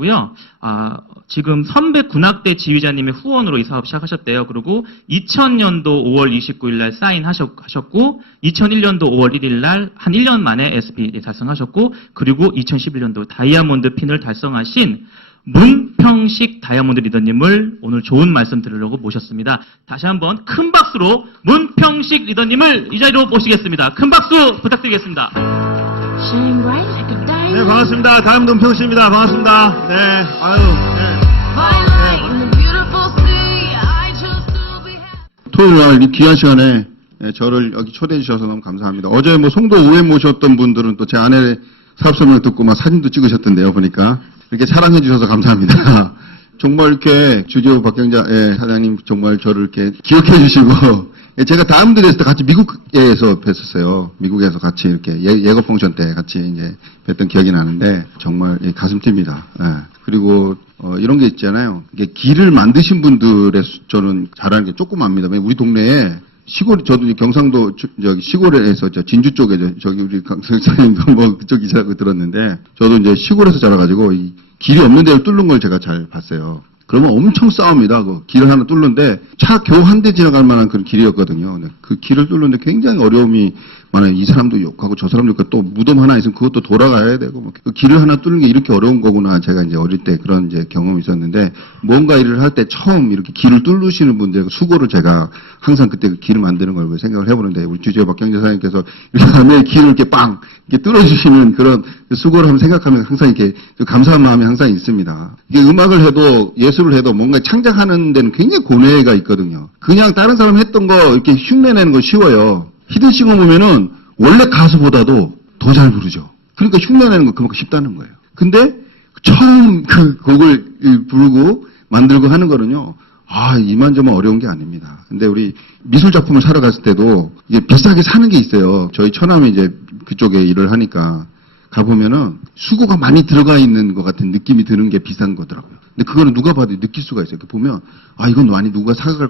고요. 지금 선배 군악대 지휘자님의 후원으로 이 사업 시작하셨대요. 그리고 2000년도 5월 29일 날 사인하셨고 2001년도 5월 1일 날 한 1년 만에 SP 달성하셨고 그리고 2011년도 다이아몬드 핀을 달성하신 문평식 다이아몬드 리더님을 오늘 좋은 말씀 들으려고 모셨습니다. 다시 한번 큰 박수로 문평식 리더님을 이 자리로 모시겠습니다. 큰 박수 부탁드리겠습니다. 네, 반갑습니다. 다이아몬드 문평식입니다. 반갑습니다. 네, 아유, 네. 토요일 날 이 귀한 시간에 저를 여기 초대해 주셔서 너무 감사합니다. 어제 뭐 송도 오해 모셨던 분들은 또 제 아내 사업 설명을 듣고 막 사진도 찍으셨던데요, 보니까. 이렇게 사랑해 주셔서 감사합니다. 정말 이렇게 주지호 박경자 사장님 정말 저를 이렇게 기억해 주시고, 제가 다이아몬드 됐을 때 같이 미국에서 뵀었어요. 미국에서 같이 이렇게 예거 펑션 때 같이 이제 뵀던 기억이 나는데 정말 가슴 뜁니다. 그리고 이런 게 있잖아요. 이게 길을 만드신 분들의 저는 잘하는 게 조금 압니다. 우리 동네에 시골, 저도 경상도 저기 시골에서 진주 쪽에 저기 우리 강선생님도 뭐 그쪽 이사라고 들었는데 저도 이제 시골에서 자라가지고 이 길이 없는 데를 뚫는 걸 제가 잘 봤어요. 그러면 엄청 싸웁니다. 그 길을 하나 뚫는데 차 겨우 한 대 지나갈 만한 그런 길이었거든요. 그 길을 뚫는데 굉장히 어려움이 많아요. 이 사람도 욕하고 저 사람도 욕하고 또 무덤 하나 있으면 그것도 돌아가야 되고 그 길을 하나 뚫는 게 이렇게 어려운 거구나. 제가 이제 어릴 때 그런 이제 경험이 있었는데 뭔가 일을 할 때 처음 이렇게 길을 뚫으시는 분들 수고를 제가 항상 그때 그 길을 만드는 걸 생각을 해보는데 우리 주지호 박경재 사장님께서 이렇게 하면 길을 이렇게 빵 이렇게 뚫어주시는 그런 수고를 한번 생각하면 항상 이렇게 감사한 마음이 항상 있습니다. 이게 음악을 해도 예술을 해도 뭔가 창작하는 데는 굉장히 고뇌가 있거든요. 그냥 다른 사람 했던 거 이렇게 흉내내는 거 쉬워요. 히든싱어 보면은 원래 가수보다도 더 잘 부르죠. 그러니까 흉내내는 거 그만큼 쉽다는 거예요. 근데 처음 그 곡을 부르고 만들고 하는 거는요. 이만저만 어려운 게 아닙니다. 근데 우리 미술 작품을 사러 갔을 때도 이게 비싸게 사는 게 있어요. 저희 처남이 이제 그쪽에 일을 하니까 가보면은 수고가 많이 들어가 있는 것 같은 느낌이 드는 게 비싼 거더라고요. 근데 그거는 누가 봐도 느낄 수가 있어요. 이렇게 보면, 이건 많이 누가 사갈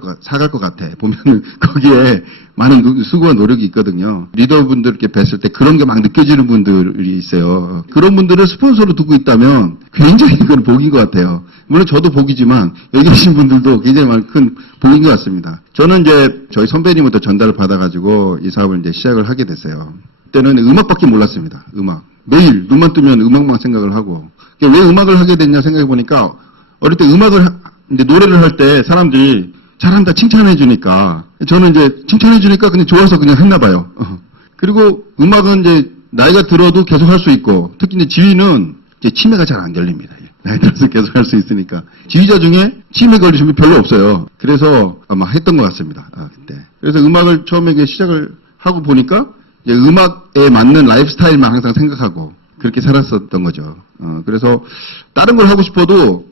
것 같아. 보면은 거기에 많은 수고와 노력이 있거든요. 리더분들 이렇게 뵀을 때 그런 게 막 느껴지는 분들이 있어요. 그런 분들을 스폰서로 두고 있다면 굉장히 그건 복인 것 같아요. 물론 저도 복이지만 여기 계신 분들도 굉장히 큰 복인 것 같습니다. 저는 이제 저희 선배님부터 전달을 받아가지고 이 사업을 이제 시작을 하게 됐어요. 그때는 음악밖에 몰랐습니다. 음악. 매일 눈만 뜨면 음악만 생각을 하고. 왜 음악을 하게 됐냐 생각해 보니까 어릴 때 이제 노래를 할 때 사람들이 잘한다 칭찬해 주니까 저는 이제 칭찬해 주니까 그냥 좋아서 그냥 했나 봐요. 그리고 음악은 이제 나이가 들어도 계속 할 수 있고 특히 이제 지휘는 이제 치매가 잘 안 걸립니다. 나이 들어서 계속 할 수 있으니까. 지휘자 중에 치매 걸리신 분 별로 없어요. 그래서 아마 했던 것 같습니다. 그때. 그래서 음악을 처음에 시작을 하고 보니까 음악에 맞는 라이프 스타일만 항상 생각하고 그렇게 살았었던 거죠. 그래서 다른 걸 하고 싶어도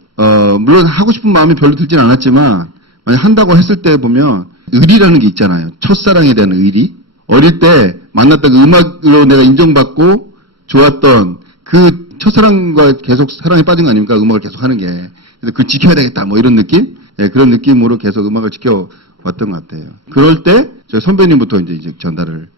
물론 하고 싶은 마음이 별로 들진 않았지만 만약 한다고 했을 때 보면 의리라는 게 있잖아요. 첫사랑에 대한 의리. 어릴 때 만났던 그 음악으로 내가 인정받고 좋았던 그 첫사랑과 계속 사랑에 빠진 거 아닙니까? 음악을 계속 하는 게. 그래서 그걸 지켜야 되겠다 뭐 이런 느낌? 그런 느낌으로 계속 음악을 지켜왔던 것 같아요. 그럴 때 저 선배님부터 이제 전달을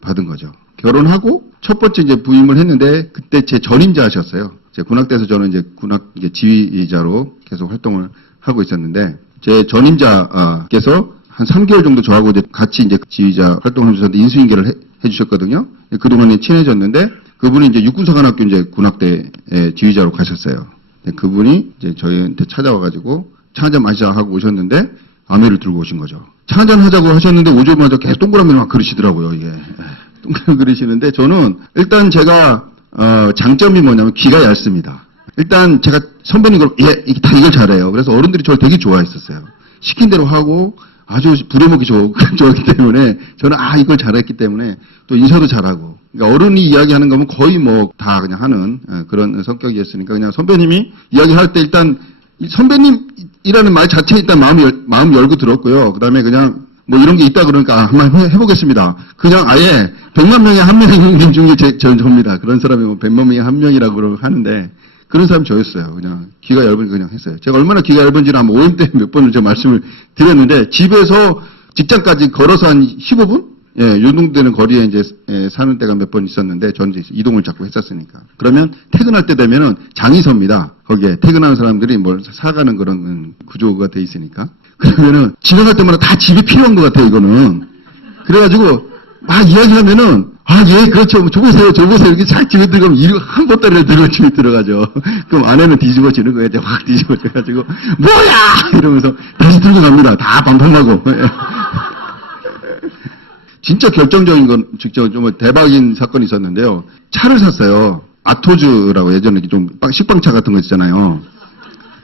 받은 거죠. 결혼하고 첫 번째 이제 부임을 했는데 그때 제 전임자셨어요. 제 군악대에서 저는 이제 군악 지휘자로 계속 활동을 하고 있었는데 제 전임자께서 한 3개월 정도 저하고 이제 같이 이제 지휘자 활동을 해주셨는데 인수인계를 해주셨거든요. 그동안에 친해졌는데 그분이 이제 육군사관학교 이제 군악대 지휘자로 가셨어요. 그분이 이제 저희한테 찾아와가지고 차 한잔 마시자 하고 오셨는데 아메를 들고 오신 거죠. 차 한잔 하자고 하셨는데 오자마자 계속 동그라미를 막 그리시더라고요. 이게 동그라미 그리시는데 저는 일단 제가 장점이 뭐냐면 귀가 얇습니다. 일단 제가 선배님 다 이걸 잘해요. 그래서 어른들이 저를 되게 좋아했었어요. 시킨 대로 하고 아주 부려먹기 좋았기 때문에 저는 이걸 잘했기 때문에 또 인사도 잘하고 그러니까 어른이 이야기하는 거면 거의 뭐 다 그냥 하는 그런 성격이었으니까 그냥 선배님이 이야기할 때 일단 선배님이라는 말 자체에 일단 마음 열고 들었고요. 그 다음에 그냥 뭐 이런 게 있다 그러니까 한번 해보겠습니다. 그냥 아예 100만 명에 한 명 중에 저입니다. 그런 사람이 뭐 100만 명에 한 명이라고 하는데 그런 사람이 저였어요. 그냥 귀가 얇으니까 그냥 했어요. 제가 얼마나 귀가 얇은지는 아마 오임 때 몇 번을 제가 말씀을 드렸는데 집에서 직장까지 걸어서 한 15분? 요동되는 거리에 이제 사는 때가 몇 번 있었는데 저는 이제 이동을 자꾸 했었으니까. 그러면 퇴근할 때 되면은 장이 섭니다. 거기에 퇴근하는 사람들이 뭘 사가는 그런 구조가 돼 있으니까. 그러면은 지나갈 때마다 다 집이 필요한 것 같아요, 이거는. 그래가지고 막 이야기하면은 예, 그렇죠. 줘보세요. 이렇게 쫙 집에 들어가면 한 보따리를 들고 집에 들어가죠. 그럼 아내는 뒤집어지는 거예요. 이제 확 뒤집어져가지고 뭐야! 이러면서 다시 들고 갑니다. 다 반품하고. 진짜 결정적인 건, 직접 좀 대박인 사건이 있었는데요. 차를 샀어요. 아토즈라고 예전에 좀 식빵차 같은 거 있잖아요.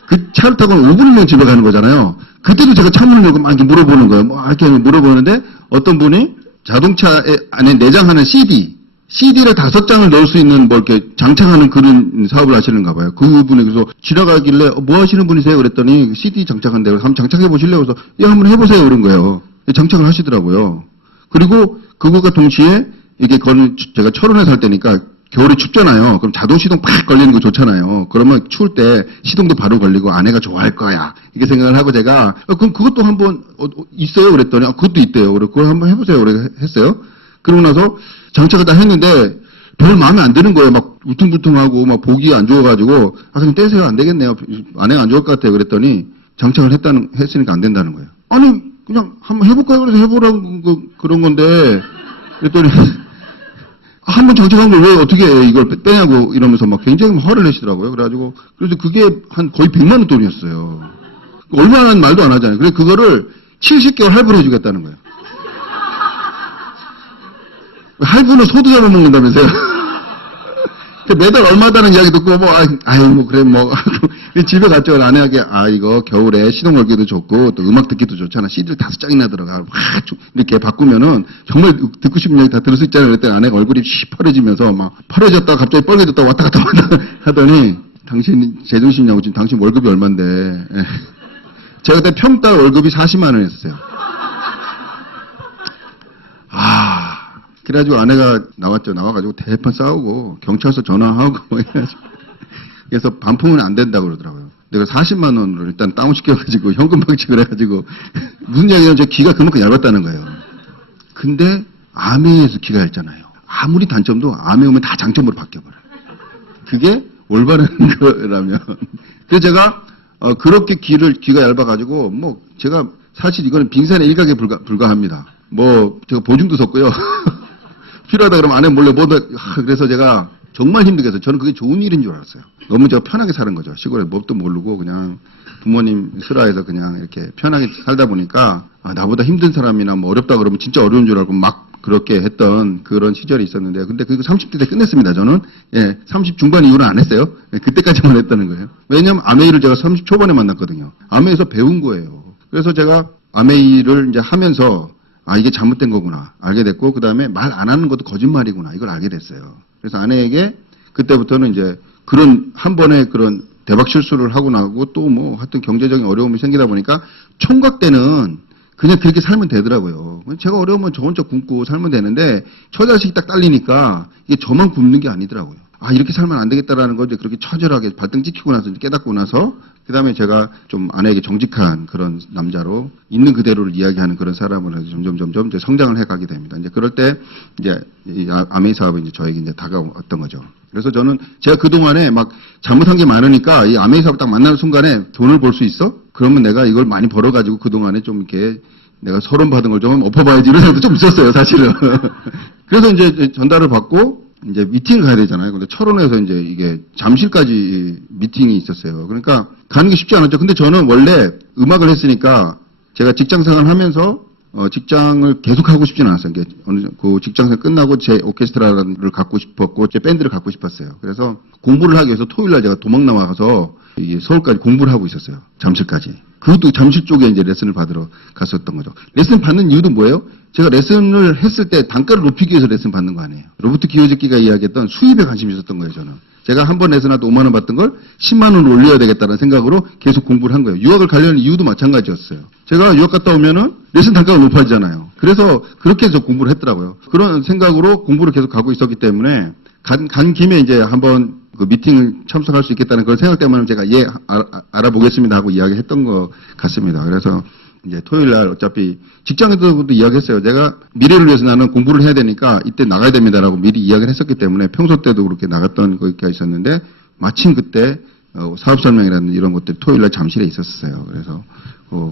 그 차를 타고 5분이면 집에 가는 거잖아요. 그때도 제가 차문을 열고 막 이렇게 물어보는 거예요. 뭐 이렇게 물어보는데 어떤 분이 자동차 안에 내장하는 CD를 5장을 넣을 수 있는 뭐 이렇게 장착하는 그런 사업을 하시는가 봐요. 그분이 그래서 지나가길래 뭐 하시는 분이세요? 그랬더니 CD 장착한대요. 한번 장착해 보실래요? 그래서 한번 해보세요. 그런 거예요. 장착을 하시더라고요. 그리고 그것과 동시에 이게 제가 철원에 살 때니까 겨울에 춥잖아요. 그럼 자동 시동 팍 걸리는 거 좋잖아요. 그러면 추울 때 시동도 바로 걸리고 아내가 좋아할 거야. 이렇게 생각을 하고 제가 그럼 그것도 한번 있어요? 그랬더니 그것도 있대요. 그래 그걸 한번 해보세요. 그래 했어요. 그러고 나서 장착을 다 했는데 별 마음에 안 드는 거예요. 막 울퉁불퉁하고 막 보기 안 좋아가지고 그냥 떼세요. 안 되겠네요. 아내가 안 좋을 것 같아요. 그랬더니 장착을 했으니까 안 된다는 거예요. 아니 그냥 한번 해볼까요? 그래서 해보라는 그런 건데 그랬더니 한번 장착한 걸 왜 어떻게 이걸 빼냐고 이러면서 막 굉장히 화를 내시더라고요. 그래가지고 그래서 그게 한 거의 100만 원 돈이었어요. 얼마나 말도 안 하잖아요. 그래서 그거를 70개월 할부를 해주겠다는 거예요. 할부는 소득 잡아먹는다면서요. 매달 얼마다는 이야기 듣고 그래 집에 갔죠. 아내에게 이거 겨울에 시동 걸기도 좋고 또 음악 듣기도 좋잖아. CD를 5장이나 들어가 이렇게 바꾸면은 정말 듣고 싶은 얘기 다 들을 수 있잖아요. 그랬더니 아내가 얼굴이 시퍼래지면서 막 파래졌다가 갑자기 빨개졌다가 왔다 갔다 하더니 당신 제정신이냐고 지금 당신 월급이 얼만데. 제가 그때 평달 월급이 40만 원이었어요. 그래가지고 아내가 나왔죠. 나와가지고 대판 싸우고 경찰서 전화하고 해가지고 그래서 반품은 안 된다고 그러더라고요. 내가 40만 원으로 일단 다운시켜가지고 현금 방식을 해가지고 무슨 이야기냐면 제 귀가 그만큼 얇았다는 거예요. 근데 아메에서 귀가 얇잖아요. 아무리 단점도 아메 오면 다 장점으로 바뀌어버려요. 그게 올바른 거라면. 그래서 제가 그렇게 귀가 얇아가지고 제가 사실 이거는 빙산의 일각에 불과합니다. 제가 보증도 섰고요. 필요하다 그러면 아내 몰래 그래서 제가 정말 힘들겠어요. 저는 그게 좋은 일인 줄 알았어요. 너무 제가 편하게 사는 거죠. 시골에 뭣도 모르고 그냥 부모님 슬하에서 그냥 이렇게 편하게 살다 보니까 나보다 힘든 사람이나 어렵다 그러면 진짜 어려운 줄 알고 막 그렇게 했던 그런 시절이 있었는데 근데 그거 30대 때 끝냈습니다. 저는 30 중반 이후는 안 했어요. 그때까지만 했다는 거예요. 왜냐하면 아메이를 제가 30 초반에 만났거든요. 아메이에서 배운 거예요. 그래서 제가 아메이를 이제 하면서 이게 잘못된 거구나 알게 됐고 그 다음에 말 안 하는 것도 거짓말이구나 이걸 알게 됐어요. 그래서 아내에게 그때부터는 이제 그런 한 번에 그런 대박 실수를 하고 나고 또 하여튼 경제적인 어려움이 생기다 보니까 총각 때는 그냥 그렇게 살면 되더라고요. 제가 어려우면 저 혼자 굶고 살면 되는데 처자식이 딱 딸리니까 이게 저만 굶는 게 아니더라고요. 이렇게 살면 안 되겠다라는 걸 이제 그렇게 처절하게 발등 찍히고 나서 깨닫고 나서 그 다음에 제가 좀 아내에게 정직한 그런 남자로 있는 그대로를 이야기하는 그런 사람으로 해서 점점 이제 성장을 해가게 됩니다. 이제 그럴 때 이제 이 아메이 사업이 이제 저에게 이제 다가왔던 거죠. 그래서 저는 제가 그동안에 막 잘못한 게 많으니까 이 아메이 사업을 딱 만나는 순간에 돈을 벌 수 있어? 그러면 내가 이걸 많이 벌어가지고 그동안에 좀 이렇게 내가 서론 받은 걸 좀 엎어봐야지 이런 생각도 좀 있었어요, 사실은. 그래서 이제 전달을 받고 이제 미팅을 가야 되잖아요. 근데 철원에서 이제 이게 잠실까지 미팅이 있었어요. 그러니까 가는 게 쉽지 않았죠. 근데 저는 원래 음악을 했으니까 제가 직장 생활을 하면서 직장을 계속 하고 싶지는 않았어요. 그 직장 생활 끝나고 제 오케스트라를 갖고 싶었고 제 밴드를 갖고 싶었어요. 그래서 공부를 하기 위해서 토요일 날 제가 도망 나와서 서울까지 공부를 하고 있었어요. 잠실까지. 그것도 잠실 쪽에 이제 레슨을 받으러 갔었던 거죠. 레슨 받는 이유도 뭐예요? 제가 레슨을 했을 때 단가를 높이기 위해서 레슨 받는 거 아니에요. 로버트 기요즈키가 이야기했던 수입에 관심이 있었던 거예요, 저는. 제가 한 번 레슨하도 5만 원 받던 걸 10만 원을 올려야 되겠다는 생각으로 계속 공부를 한 거예요. 유학을 가려는 이유도 마찬가지였어요. 제가 유학 갔다 오면은 레슨 단가가 높아지잖아요. 그래서 그렇게 해서 공부를 했더라고요. 그런 생각으로 공부를 계속 가고 있었기 때문에 간 김에 이제 한번 그 미팅을 참석할 수 있겠다는 그런 생각 때문에 제가 알아보겠습니다 하고 이야기했던 것 같습니다. 그래서 이제 토요일 날 어차피 직장에서도 이야기했어요. 내가 미래를 위해서 나는 공부를 해야 되니까 이때 나가야 됩니다라고 미리 이야기를 했었기 때문에 평소 때도 그렇게 나갔던 거기가 있었는데 마침 그때 사업 설명이라는 이런 것들이 토요일 날 잠실에 있었어요. 그래서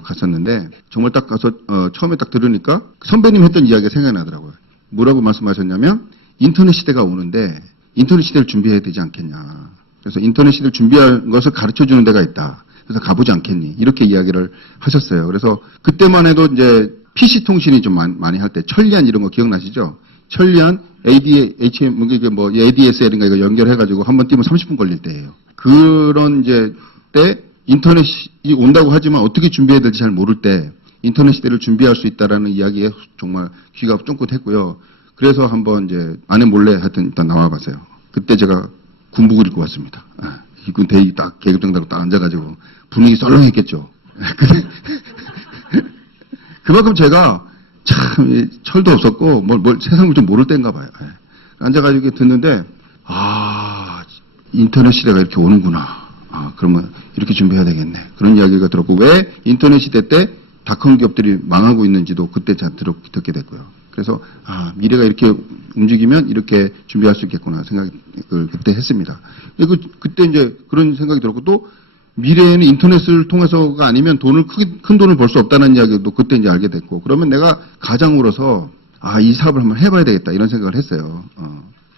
갔었는데 정말 딱 가서 처음에 딱 들으니까 선배님 했던 이야기가 생각이 나더라고요. 뭐라고 말씀하셨냐면 인터넷 시대가 오는데 인터넷 시대를 준비해야 되지 않겠냐. 그래서 인터넷 시대를 준비할 것을 가르쳐주는 데가 있다. 그래서 가보지 않겠니? 이렇게 이야기를 하셨어요. 그래서 그때만 해도 이제 PC 통신이 좀 많이 할 때 천리안 이런 거 기억나시죠? 천리안 ADSL인가 이거 연결해가지고 한번 띄면 30분 걸릴 때예요. 그런 이제 때 인터넷이 온다고 하지만 어떻게 준비해야 될지 잘 모를 때 인터넷 시대를 준비할 수 있다라는 이야기에 정말 귀가 쫑긋했고요. 그래서 한번 이제 아내 몰래 하여튼 일단 나와봤어요. 그때 제가 군복을 입고 왔습니다. 입군 대위 딱 계급장다로 딱 앉아가지고 분위기 썰렁했겠죠. 그만큼 제가 참 철도 없었고 뭘 세상을 좀 모를 때인가 봐요. 앉아가지고 듣는데 인터넷 시대가 이렇게 오는구나. 그러면 이렇게 준비해야 되겠네. 그런 이야기가 들었고 왜 인터넷 시대 때 닷컴 기업들이 망하고 있는지도 그때 잘 듣게 됐고요. 그래서 미래가 이렇게 움직이면 이렇게 준비할 수 있겠구나 생각을 그때 했습니다. 그때 이제 그런 생각이 들었고 또 미래에는 인터넷을 통해서가 아니면 큰 돈을 벌 수 없다는 이야기도 그때 이제 알게 됐고 그러면 내가 가장으로서 이 사업을 한번 해봐야 되겠다 이런 생각을 했어요.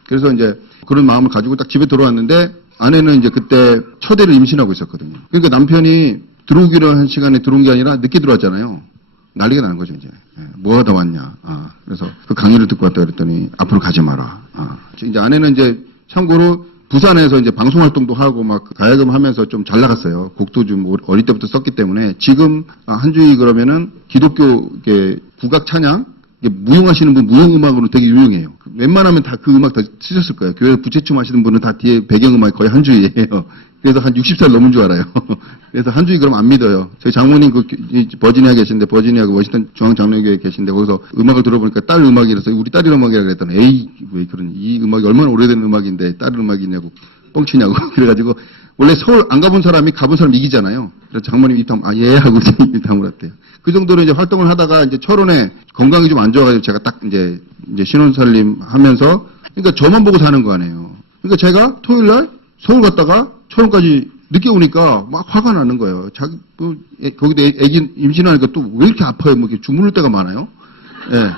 그래서 이제 그런 마음을 가지고 딱 집에 들어왔는데 아내는 이제 그때 첫애를 임신하고 있었거든요. 그러니까 남편이 들어오기로 한 시간에 들어온 게 아니라 늦게 들어왔잖아요. 난리가 나는 거죠, 이제. 뭐 하다 왔냐. 그래서 그 강의를 듣고 왔다 그랬더니 앞으로 가지 마라. 이제 아내는 이제 참고로 부산에서 이제 방송 활동도 하고 막 가야금 하면서 좀 잘 나갔어요. 곡도 좀 어릴 때부터 썼기 때문에 지금 한주희 그러면은 기독교 국악 찬양 무용하시는 분 무용음악으로 되게 유명해요. 웬만하면 다 그 음악 다 쓰셨을 거예요. 교회 부채춤 하시는 분은 다 뒤에 배경음악이 거의 한주희예요. 그래서 한 60살 넘은 줄 알아요. 그래서 한주희 그럼 안 믿어요. 저희 장모님 버지니아 계신데 버지니아 워싱턴 중앙장로교회에 계신데 거기서 음악을 들어보니까 딸 음악이라서 우리 딸이 음악이라 그랬더니 에이 왜 그런 이 음악이 얼마나 오래된 음악인데 딸 음악이냐고 뻥치냐고 그래가지고 원래 서울 안 가본 사람이 가본 사람 이기잖아요. 그래서 장모님 입담 예 하고 입담을 했대요. 그 정도로 이제 활동을 하다가 이제 철원에 건강이 좀 안 좋아가지고 제가 딱 이제 신혼살림 하면서 그러니까 저만 보고 사는 거 아니에요. 그러니까 제가 토요일 날 서울 갔다가 철원까지 늦게 오니까 막 화가 나는 거예요. 거기도 애기 임신하니까 또 왜 이렇게 아파요? 뭐 이렇게 주무를 때가 많아요. 예.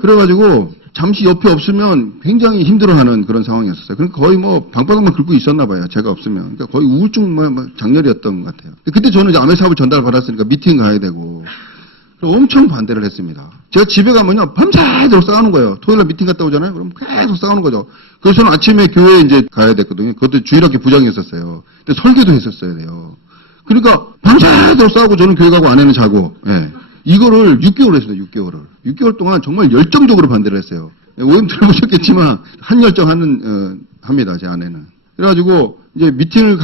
그래가지고 잠시 옆에 없으면 굉장히 힘들어하는 그런 상황이었어요. 그러니까 거의 뭐 방바닥만 긁고 있었나 봐요. 제가 없으면. 그러니까 거의 우울증 장렬이었던 것 같아요. 그때 저는 이제 아메 사업을 전달받았으니까 미팅 가야 되고 엄청 반대를 했습니다. 제가 집에 가면요 밤새도록 싸우는 거예요. 토요일날 미팅 갔다 오잖아요. 그럼 계속 싸우는 거죠. 그래서 저는 아침에 교회에 이제 가야 됐거든요. 그것도 주일학교 부장이었었어요. 근데 설교도 했었어야 돼요. 그러니까 밤새도록 싸우고 저는 교회 가고 아내는 자고. 예. 이거를 6개월 했어요. 6개월을. 6개월 동안 정말 열정적으로 반대를 했어요. 오염 들어보셨겠지만 한열정 합니다. 제 아내는. 그래가지고 이제 미팅을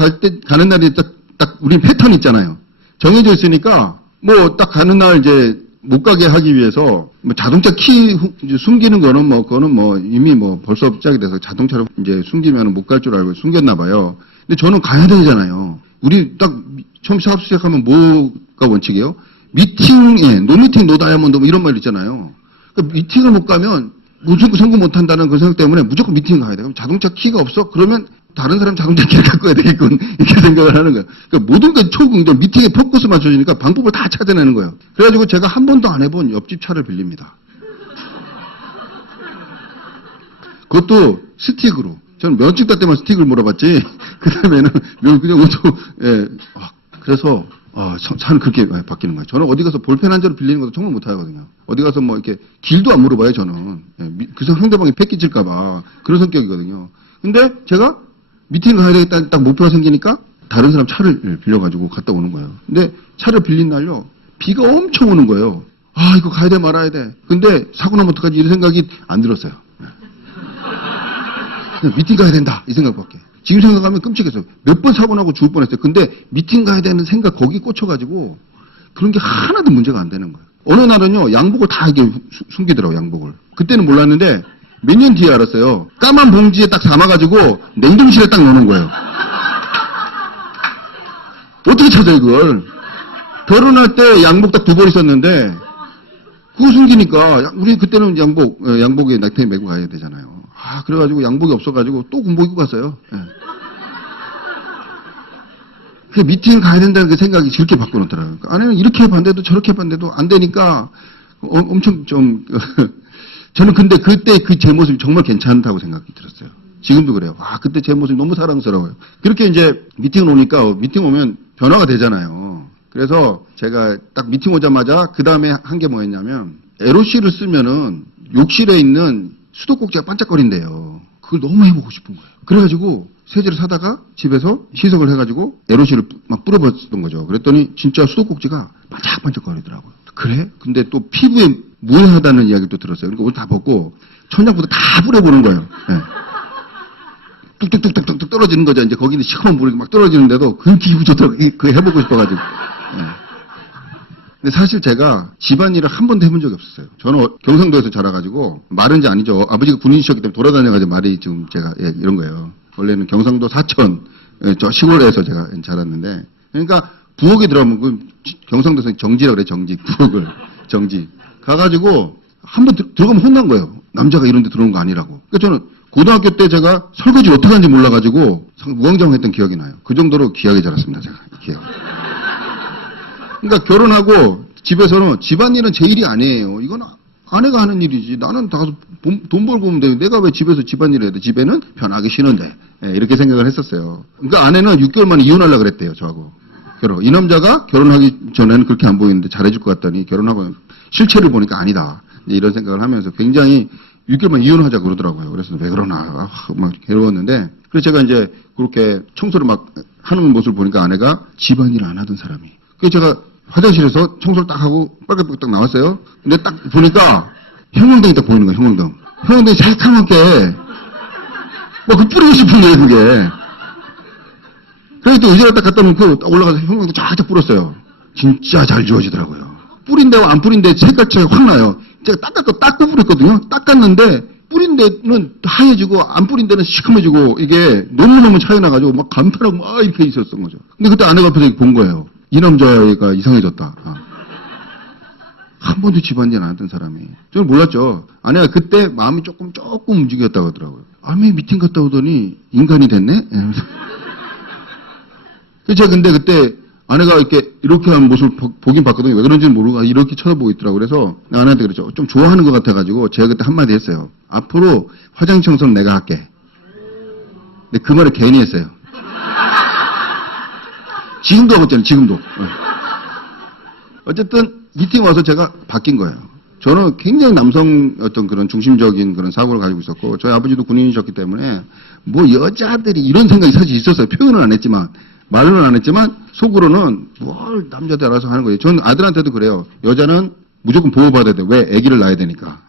가는 날이 딱 우리 패턴 있잖아요. 정해져 있으니까 뭐 딱 가는 날 이제 못 가게 하기 위해서 뭐 자동차 키 숨기는 그거는 이미 벌써 시작이 돼서 자동차로 이제 숨기면 못 갈 줄 알고 숨겼나 봐요. 근데 저는 가야 되잖아요. 우리 딱 처음 사업 시작하면 뭐가 원칙이에요? 노 미팅 노 다이아몬드 뭐 이런 말 있잖아요. 그러니까 미팅을 못 가면 무조건 성공 못 한다는 그 생각 때문에 무조건 미팅 가야 돼. 그럼 자동차 키가 없어? 그러면 다른 사람 자동차 키를 갖고 와야 되겠군. 이렇게 생각을 하는 거예요. 그러니까 모든 게 초긍정 미팅에 포커스 맞춰지니까 방법을 다 찾아내는 거예요. 그래가지고 제가 한 번도 안 해본 옆집 차를 빌립니다. 그것도 스틱으로. 저는 면허증 딸 때만 스틱을 물어봤지. 그 다음에는 그냥 그래서 차는 그렇게 바뀌는 거예요. 저는 어디 가서 볼펜 한 자루 빌리는 것도 정말 못하거든요. 어디 가서 이렇게 길도 안 물어봐요, 저는. 그래서 상대방이 패 끼칠까봐. 그런 성격이거든요. 근데 제가 미팅 가야 되겠다는 딱 목표가 생기니까 다른 사람 차를 빌려가지고 갔다 오는 거예요. 근데 차를 빌린 날요, 비가 엄청 오는 거예요. 이거 가야 돼 말아야 돼. 근데 사고 나면 어떡하지 이런 생각이 안 들었어요. 그냥 미팅 가야 된다 이 생각밖에. 지금 생각하면 끔찍했어요. 몇 번 사고 나고 죽을 뻔했어요. 근데 미팅 가야 되는 생각 거기 꽂혀가지고 그런 게 하나도 문제가 안 되는 거예요. 어느 날은요 양복을 다 이렇게 숨기더라고요. 양복을. 그때는 몰랐는데 몇 년 뒤에 알았어요. 까만 봉지에 딱 담아가지고 냉동실에 딱 넣는 거예요. 어떻게 찾아요 그걸. 결혼할 때 양복 딱 2벌 있었는데, 그거 숨기니까, 우리 그때는 양복에 넥타이 메고 가야 되잖아요. 그래가지고 양복이 없어가지고 또 군복 입고 갔어요. 예. 그 미팅을 가야 된다는 그 생각이 즐겁게 바꿔놓더라고요. 아내는 이렇게 해봤는데도 저렇게 해봤는데도 안 되니까 엄청 좀, 저는 근데 그때 그 제 모습이 정말 괜찮다고 생각이 들었어요. 지금도 그래요. 그때 제 모습이 너무 사랑스러워요. 그렇게 이제 미팅을 오니까 미팅 오면 변화가 되잖아요. 그래서 제가 딱 미팅 오자마자 그 다음에 한 게 뭐였냐면 LOC를 쓰면은 욕실에 있는 수도꼭지가 반짝거린대요. 그걸 너무 해보고 싶은 거예요. 그래가지고 세제를 사다가 집에서 시석을 해가지고 LOC를 막 뿌려봤던 거죠. 그랬더니 진짜 수도꼭지가 반짝반짝거리더라고요. 그래? 근데 또 피부에 무해하다는 이야기를 또 들었어요. 그러니까 오늘 다 벗고 천장부터 다 뿌려보는 거예요. 네. 뚝뚝뚝뚝뚝 떨어지는 거죠. 이제 거기는 시커먼 물이 막 떨어지는데도 그 기분 좋더라고요. 그거 해보고 싶어가지고. 네. 근데 사실 제가 집안일을 한 번도 해본 적이 없었어요. 저는 경상도에서 자라가지고, 말은지 아니죠. 아버지가 군인이셨기 때문에 돌아다녀가지고 말이 지금 제가, 이런 거예요. 원래는 경상도 사천, 저 시골에서 제가 자랐는데, 그러니까 부엌에 들어가면 그 경상도에서 정지라고 그래, 정지. 부엌을, 정지. 가가지고 한 번 들어가면 혼난 거예요. 남자가 이런 데 들어오는 거 아니라고. 그러니까 저는 고등학교 때 제가 설거지를 어떻게 하는지 몰라가지고 무왕장했던 기억이 나요. 그 정도로 귀하게 자랐습니다, 제가. 기억. 그러니까 결혼하고 집에서는 집안일은 제 일이 아니에요. 이건 아내가 하는 일이지. 나는 다 가서 돈 벌고 오면 돼. 내가 왜 집에서 집안일을 해야 돼? 집에는 편하게 쉬는데. 이렇게 생각을 했었어요. 그러니까 아내는 6개월 만에 이혼하려고 그랬대요, 저하고. 이 남자가 결혼하기 전에는 그렇게 안 보이는데 잘해줄 것 같더니 결혼하고 실체를 보니까 아니다. 이런 생각을 하면서 굉장히 6개월 만에 이혼하자고 그러더라고요. 그래서 왜 그러나 막 괴로웠는데, 그래서 제가 이제 그렇게 청소를 막 하는 모습을 보니까 아내가 집안일 안 하던 사람이. 그래서 제가 화장실에서 청소를 딱 하고 빨갛게 딱 나왔어요. 근데 딱 보니까 형광등이 딱 보이는 거예요, 형광등. 형광등이 새카맣게 막 그 뿌리고 싶은 거예요, 그게. 그래서 또 의자를 딱 갖다 놓고 올라가서 형광등 쫙쫙 뿌렸어요. 진짜 잘 지워지더라고요. 뿌린 데와 안 뿌린 데 색깔 차이가 확 나요. 제가 닦고 뿌렸거든요. 닦았는데 뿌린 데는 하얘지고 안 뿌린 데는 시커매지고 이게 너무너무 차이 나가지고 막 감탄하고 막 이렇게 있었던 거죠. 근데 그때 아내가 앞에서 본 거예요. 이 남자가 이상해졌다. 한 번도 집안일 안 했던 사람이. 저는 몰랐죠. 아내가 그때 마음이 조금 움직였다고 하더라고요. 아니, 미팅 갔다 오더니 인간이 됐네? 그래서 제가 근데 그때 아내가 이렇게 한 모습을 보긴 봤거든요. 왜 그런지는 모르고 이렇게 쳐다보고 있더라고요. 그래서 아내한테 그랬죠. 좀 좋아하는 것 같아가지고 제가 그때 한마디 했어요. 앞으로 화장 청소는 내가 할게. 근데 그 말을 괜히 했어요. 지금도 하고 있잖아요, 지금도. 어쨌든 미팅 와서 제가 바뀐 거예요. 저는 굉장히 남성 어떤 그런 중심적인 그런 사고를 가지고 있었고, 저희 아버지도 군인이셨기 때문에 뭐 여자들이 이런 생각이 사실 있었어요. 표현은 안 했지만, 말로는 안 했지만, 속으로는 뭘 남자들 알아서 하는 거예요. 저는 아들한테도 그래요. 여자는 무조건 보호받아야 돼. 왜? 아기를 낳아야 되니까.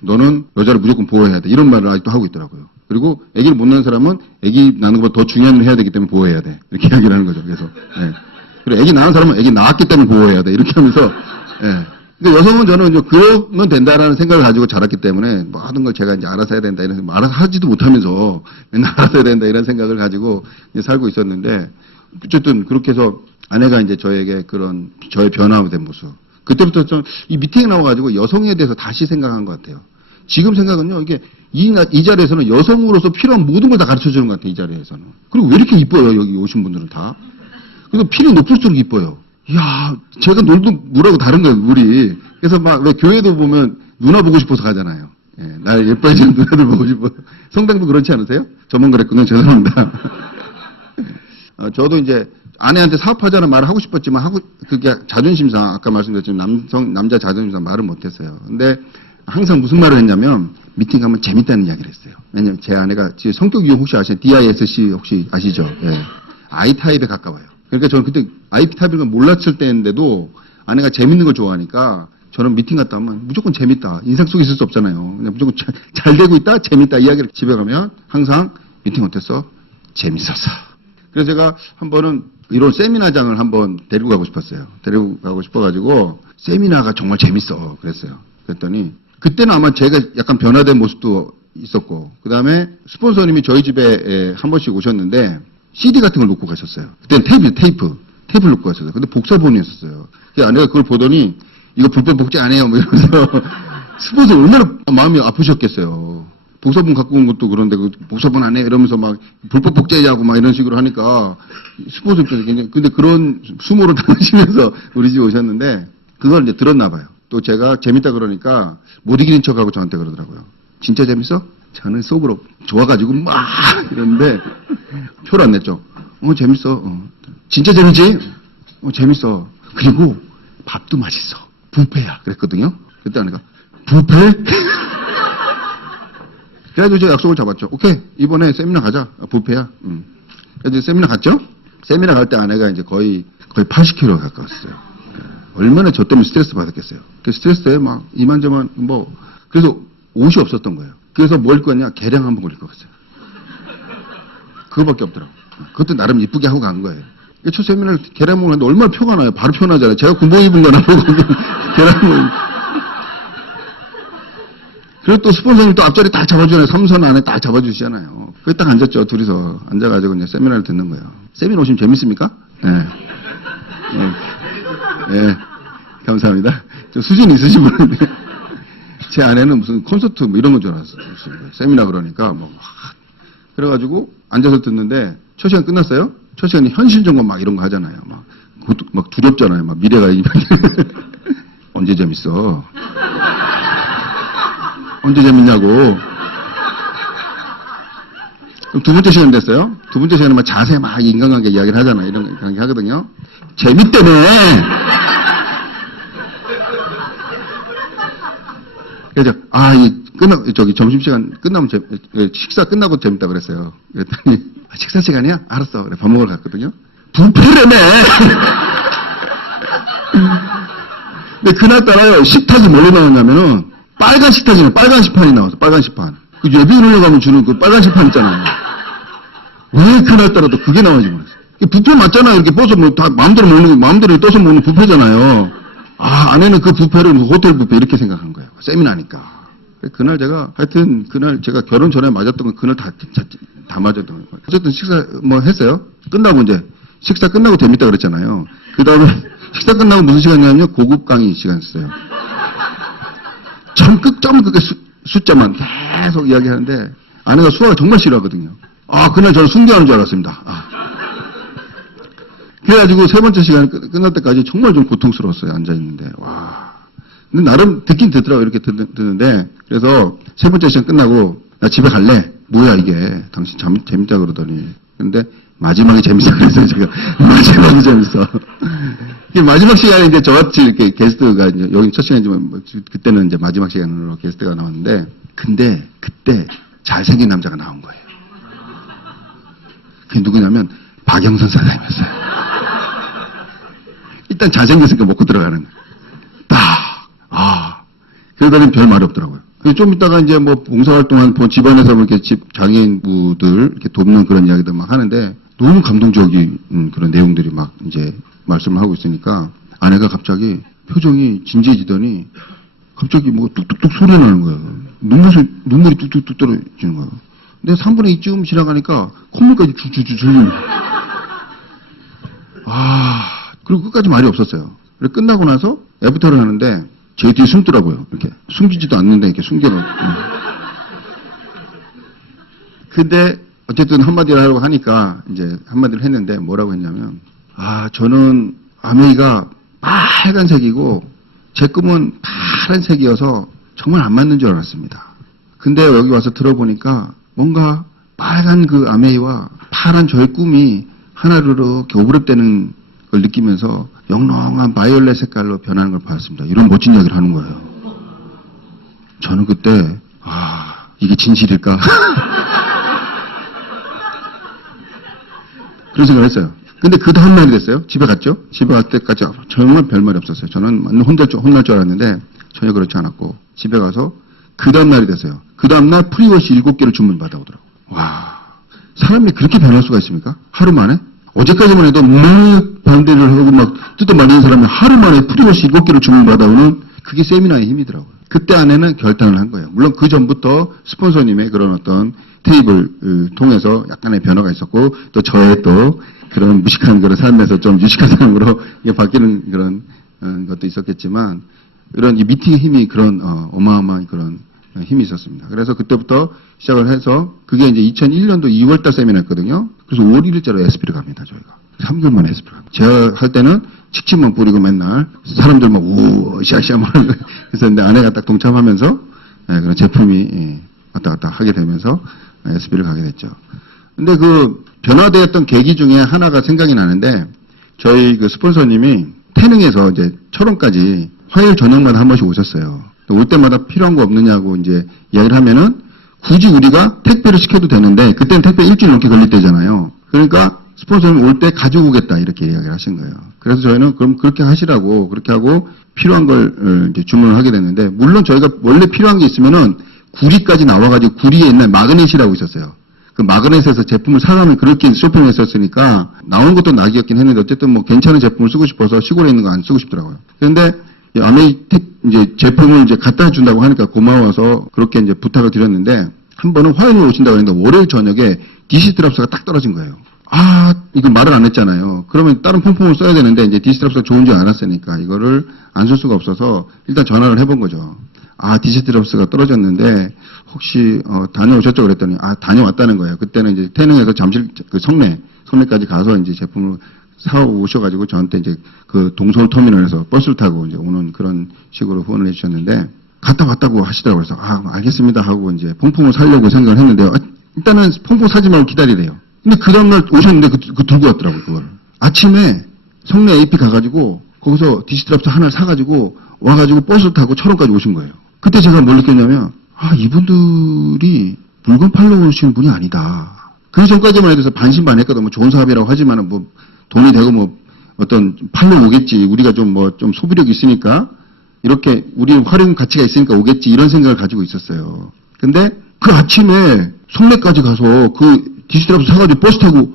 너는 여자를 무조건 보호해야 돼. 이런 말을 아직도 하고 있더라고요. 그리고 아기를 못 낳는 사람은 아기 낳는 것보다 더 중요한 일을 해야 되기 때문에 보호해야 돼. 이렇게 이야기를 하는 거죠. 그래서. 그리고 아기 낳은 사람은 아기 낳았기 때문에 보호해야 돼. 이렇게 하면서. 근데 여성은 저는 이제 그러면 된다라는 생각을 가지고 자랐기 때문에 모든 걸 제가 이제 알아서 해야 된다 이런 생각, 알아서 하지도 못하면서 맨날 알아서 해야 된다 이런 생각을 가지고 이제 살고 있었는데, 어쨌든 그렇게 해서 아내가 이제 저에게 그런 저의 변화된 모습. 그때부터 좀 이 미팅에 나와가지고 여성에 대해서 다시 생각한 것 같아요. 지금 생각은요, 이게 이 자리에서는 여성으로서 필요한 모든 걸 다 가르쳐 주는 것 같아요, 이 자리에서는. 그리고 왜 이렇게 이뻐요, 여기 오신 분들은 다. 그리고 필이 높을수록 이뻐요. 이야, 제가 놀도 물하고 다른 거예요, 물이. 그래서 막 왜 교회도 보면 누나 보고 싶어서 가잖아요. 날 예뻐해주는 누나들 보고 싶어서. 성당도 그렇지 않으세요? 저만 그랬군요, 죄송합니다. 저도 이제 아내한테 사업하자는 말을 하고 싶었지만 그게 자존심상 아까 말씀드렸지만 남자 자존심상 말을 못했어요. 근데 항상 무슨 말을 했냐면 미팅 가면 재밌다는 이야기를 했어요. 왜냐면 제 아내가 성격 유형 혹시 아시나요? DISC 혹시 아시죠? I타입에 가까워요. 그러니까 저는 그때 I타입을 몰랐을 때인데도 아내가 재밌는 걸 좋아하니까 저는 미팅 갔다 오면 무조건 재밌다. 인상 속에 있을 수 없잖아요. 그냥 무조건 잘 되고 있다? 재밌다. 이야기를 집에 가면 항상 미팅 어땠어? 재밌었어. 그래서 제가 한 번은 이런 세미나장을 한번 데리고 가고 싶었어요. 데리고 가고 싶어가지고 세미나가 정말 재밌어. 그랬어요. 그랬더니 그때는 아마 제가 약간 변화된 모습도 있었고, 그 다음에 스폰서님이 저희 집에 한 번씩 오셨는데 CD 같은 걸 놓고 가셨어요. 그때는 테이프. 탭을 놓고 왔어요. 근데 복사본이었어요. 그 아내가 그걸 보더니 이거 불법 복제 안 해요. 뭐 이러면서 스포츠 얼마나 마음이 아프셨겠어요. 복사본 갖고 온 것도 그런데 그 복사본 안 해? 이러면서 막 불법 복제하고 막 이런 식으로 하니까 스포츠 입장에서 굉장히 근데 그런 수모를 당하시면서 우리 집 오셨는데 그걸 이제 들었나 봐요. 또 제가 재밌다 그러니까 못 이기는 척하고 저한테 그러더라고요. 진짜 재밌어? 저는 속으로 좋아가지고 막 이러는데 표를 안 냈죠. 재밌어. 진짜 재밌지? 재밌어. 그리고 밥도 맛있어. 뷔페야. 그랬거든요. 그때 아내가 뷔페? 그래가지고 제가 약속을 잡았죠. 오케이. 이번에 세미나 가자. 뷔페야. 그래서 세미나 갔죠? 세미나 갈 때 아내가 이제 거의 80kg 가까웠어요. 얼마나 저 때문에 스트레스 받았겠어요. 그 스트레스에 막 이만저만 그래서 옷이 없었던 거예요. 그래서 뭘 입고 갔냐? 개량 한복을 입고 갔어요. 그거밖에 없더라고요. 그것도 나름 이쁘게 하고 간 거예요. 첫 세미나를 개량복을 했는데 얼마나 표가 나요. 바로 표 나잖아요. 제가 군복 입은 거나 보고 개량복을. 그리고 또 스폰서님 또 앞자리 딱 잡아주잖아요. 3선 안에 딱 잡아주시잖아요. 거기 딱 앉았죠. 둘이서 앉아가지고 이제 세미나를 듣는 거예요. 세미나 오시면 재밌습니까? 네. 네. 감사합니다. 좀 수준 있으신 분인데. 제 아내는 무슨 콘서트 뭐 이런 건 줄 알았어요. 세미나 그러니까 뭐 그래가지고 앉아서 듣는데 첫 시간 끝났어요. 첫 시간에 현실 점검 막 이런 거 하잖아요. 그것도 막 두렵잖아요. 막 미래가 언제 재밌어? 언제 재밌냐고. 그럼 두 번째 시간 됐어요. 두 번째 시간에 막 자세 막 인간관계 이야기를 하잖아요. 이런 관계 하거든요. 재밌다며. 그래서 점심시간 끝나면 식사 끝나고 재밌다 그랬어요. 그랬더니 식사 시간이야? 알았어. 그래 밥 먹으러 갔거든요. 뷔페라며. 근데 그날따라요 식탁이 뭘로 나왔냐면은 빨간 식탁이네. 빨간 식판이 나왔어. 빨간 식판. 그 예비군 올라가면 주는 그 빨간 식판 있잖아요. 왜 그날따라 또 그게 나오지 모르겠어요. 뷔페 맞잖아요. 이렇게 떠서 뭐 다 마음대로 먹는 거 마음대로 떠서 먹는 뷔페잖아요. 아내는 그 뷔페를 호텔 뷔페 이렇게 생각한 거예요. 세미나니까. 그날 제가 하여튼 그날 제가 결혼 전에 맞았던 건 그날 다 맞았던 거예요. 어쨌든 식사 뭐 했어요. 끝나고 이제 식사 끝나고 재밌다 그랬잖아요. 그 다음에 식사 끝나고 무슨 시간이냐면요. 고급 강의 시간 있어요. 점극 그게 숫자만 계속 이야기하는데 아내가 수학을 정말 싫어하거든요. 그날 저는 순교하는 줄 알았습니다. 그래가지고 세 번째 시간 끝날 때까지 정말 좀 고통스러웠어요. 앉아있는데. 와. 근데 나름 듣긴 듣더라고요. 이렇게 듣는데. 그래서 세 번째 시간 끝나고 나 집에 갈래? 뭐야 이게. 당신 재밌다 그러더니. 근데 마지막이 재밌어 그랬어요. 제가. 마지막이 재밌어. 마지막 시간에 이제 저같이 이렇게 게스트가 이제 여기 첫 시간이지만 뭐 그때는 이제 마지막 시간으로 게스트가 나왔는데 근데 그때 잘생긴 남자가 나온 거예요. 그게 누구냐면 박영선 사장님이었어요. 일단 잘생겼으니까 먹고 들어가는 거예요. 그러더니 별 말이 없더라고요. 좀 이따가 이제 뭐 봉사활동한 집안에서 이렇게 장애인부들 이렇게 돕는 그런 이야기들 막 하는데 너무 감동적인 그런 내용들이 막 이제 말씀을 하고 있으니까 아내가 갑자기 표정이 진지해지더니 갑자기 뭐 뚝뚝뚝 소리 나는 거예요. 눈물이 뚝뚝뚝 떨어지는 거예요. 근데 3분의 2쯤 지나가니까 콧물까지 줄줄줄 흘리는 거예요. 그리고 끝까지 말이 없었어요. 그리고 끝나고 나서 애프터를 하는데 제 뒤에 숨더라고요. 이렇게 숨기지도 않는데 이렇게 숨겨놓고. 근데 어쨌든 한마디를 하려고 하니까 이제 한마디를 했는데 뭐라고 했냐면 저는 아메이가 빨간색이고 제 꿈은 파란색이어서 정말 안 맞는 줄 알았습니다. 근데 여기 와서 들어보니까 뭔가 빨간 그 아메이와 파란 저의 꿈이 하나로 이렇게 오그랩되는 걸 느끼면서 영롱한 바이올렛 색깔로 변하는 걸 봤습니다. 이런 멋진 이야기를 하는 거예요. 저는 그때 이게 진실일까? 그런 생각을 했어요. 근데 그 다음 날이 됐어요. 집에 갔죠. 집에 갈 때까지 정말 별말이 없었어요. 저는 혼날 줄 알았는데 전혀 그렇지 않았고 집에 가서 그 다음 날이 됐어요. 그 다음 날 프리워시 7개를 주문 받아오더라고요. 와, 사람이 그렇게 변할 수가 있습니까? 하루 만에? 어제까지만 해도 막 반대를 하고 막 뜯어말리는 사람이 하루 만에 프리워시 7개를 주문 받아오는 그게 세미나의 힘이더라고요. 그때 안에는 결단을 한 거예요. 물론 그 전부터 스폰서님의 그런 어떤 테이블을 통해서 약간의 변화가 있었고, 또 저의 또 그런 무식한 그런 삶에서 좀 유식한 사람으로 이게 바뀌는 그런 것도 있었겠지만, 이런 이 미팅의 힘이 그런 어마어마한 그런 힘이 있었습니다. 그래서 그때부터 시작을 해서 그게 이제 2001년도 2월달 세미나였거든요. 그래서 5월 1일자로 SP를 갑니다, 저희가. 3개월 만에 SP를 갑니다. 제가 할 때는 칙칙만 뿌리고 맨날 사람들 막 으쌰으쌰 막 했었는데 아내가 딱 동참하면서 그런 제품이 왔다 갔다 하게 되면서 SP를 가게 됐죠. 근데 그 변화되었던 계기 중에 하나가 생각이 나는데 저희 그 스폰서님이 태능에서 이제 철원까지 화요일 저녁마다 한 번씩 오셨어요. 올 때마다 필요한 거 없느냐고 이제 이야기를 하면은 굳이 우리가 택배를 시켜도 되는데 그때는 택배 일주일 넘게 걸릴 때잖아요. 그러니까 스폰서는 올 때 가지고 오겠다 이렇게 이야기를 하신 거예요. 그래서 저희는 그럼 그렇게 하시라고 그렇게 하고 필요한 걸 이제 주문을 하게 됐는데 물론 저희가 원래 필요한 게 있으면은 구리까지 나와가지고 구리에 옛날 마그넷이라고 있었어요. 그 마그넷에서 제품을 사가면 그렇게 쇼핑했었으니까 나오는 것도 낙이었긴 했는데 어쨌든 뭐 괜찮은 제품을 쓰고 싶어서 시골에 있는 거 안 쓰고 싶더라고요. 그런데 아메이텍 이제 제품을 이제 갖다 준다고 하니까 고마워서 그렇게 이제 부탁을 드렸는데 한 번은 화요일에 오신다고 했는데 월요일 저녁에 DC 드랍스가 딱 떨어진 거예요. 아, 이거 말을 안 했잖아요. 그러면 다른 폰폼을 써야 되는데 이제 DC 드랍스가 좋은 줄 알았으니까 이거를 안 쓸 수가 없어서 일단 전화를 해본 거죠. 아, DC 드랍스가 떨어졌는데 혹시 다녀오셨죠? 그랬더니 아, 다녀왔다는 거예요. 그때는 이제 태능에서 잠실 그 성내까지 가서 이제 제품을 사 오셔가지고 저한테 이제 그 동서울 터미널에서 버스를 타고 이제 오는 그런 식으로 후원을 해주셨는데 갔다 왔다고 하시더라고요. 그래서 아, 알겠습니다 하고 이제 폰폼을 사려고 생각을 했는데요. 일단은 폰폼 사지 말고 기다리래요. 근데 그 다음날 오셨는데 그 들고 왔더라고요, 그걸. 아침에 성내 AP 가가지고 거기서 디시트랍스 하나를 사가지고 와가지고 버스 타고 철원까지 오신 거예요. 그때 제가 뭘 느꼈냐면 아, 이분들이 물건 팔러 오시는 분이 아니다. 그 전까지만 해도 반신반했거든. 뭐 좋은 사업이라고 하지만은 뭐 돈이 되고 뭐 어떤 팔러 오겠지. 우리가 좀 뭐 좀 소비력이 있으니까 이렇게 우리 활용 가치가 있으니까 오겠지. 이런 생각을 가지고 있었어요. 근데 그 아침에 성내까지 가서 그 디지털합스 사가지고 버스 타고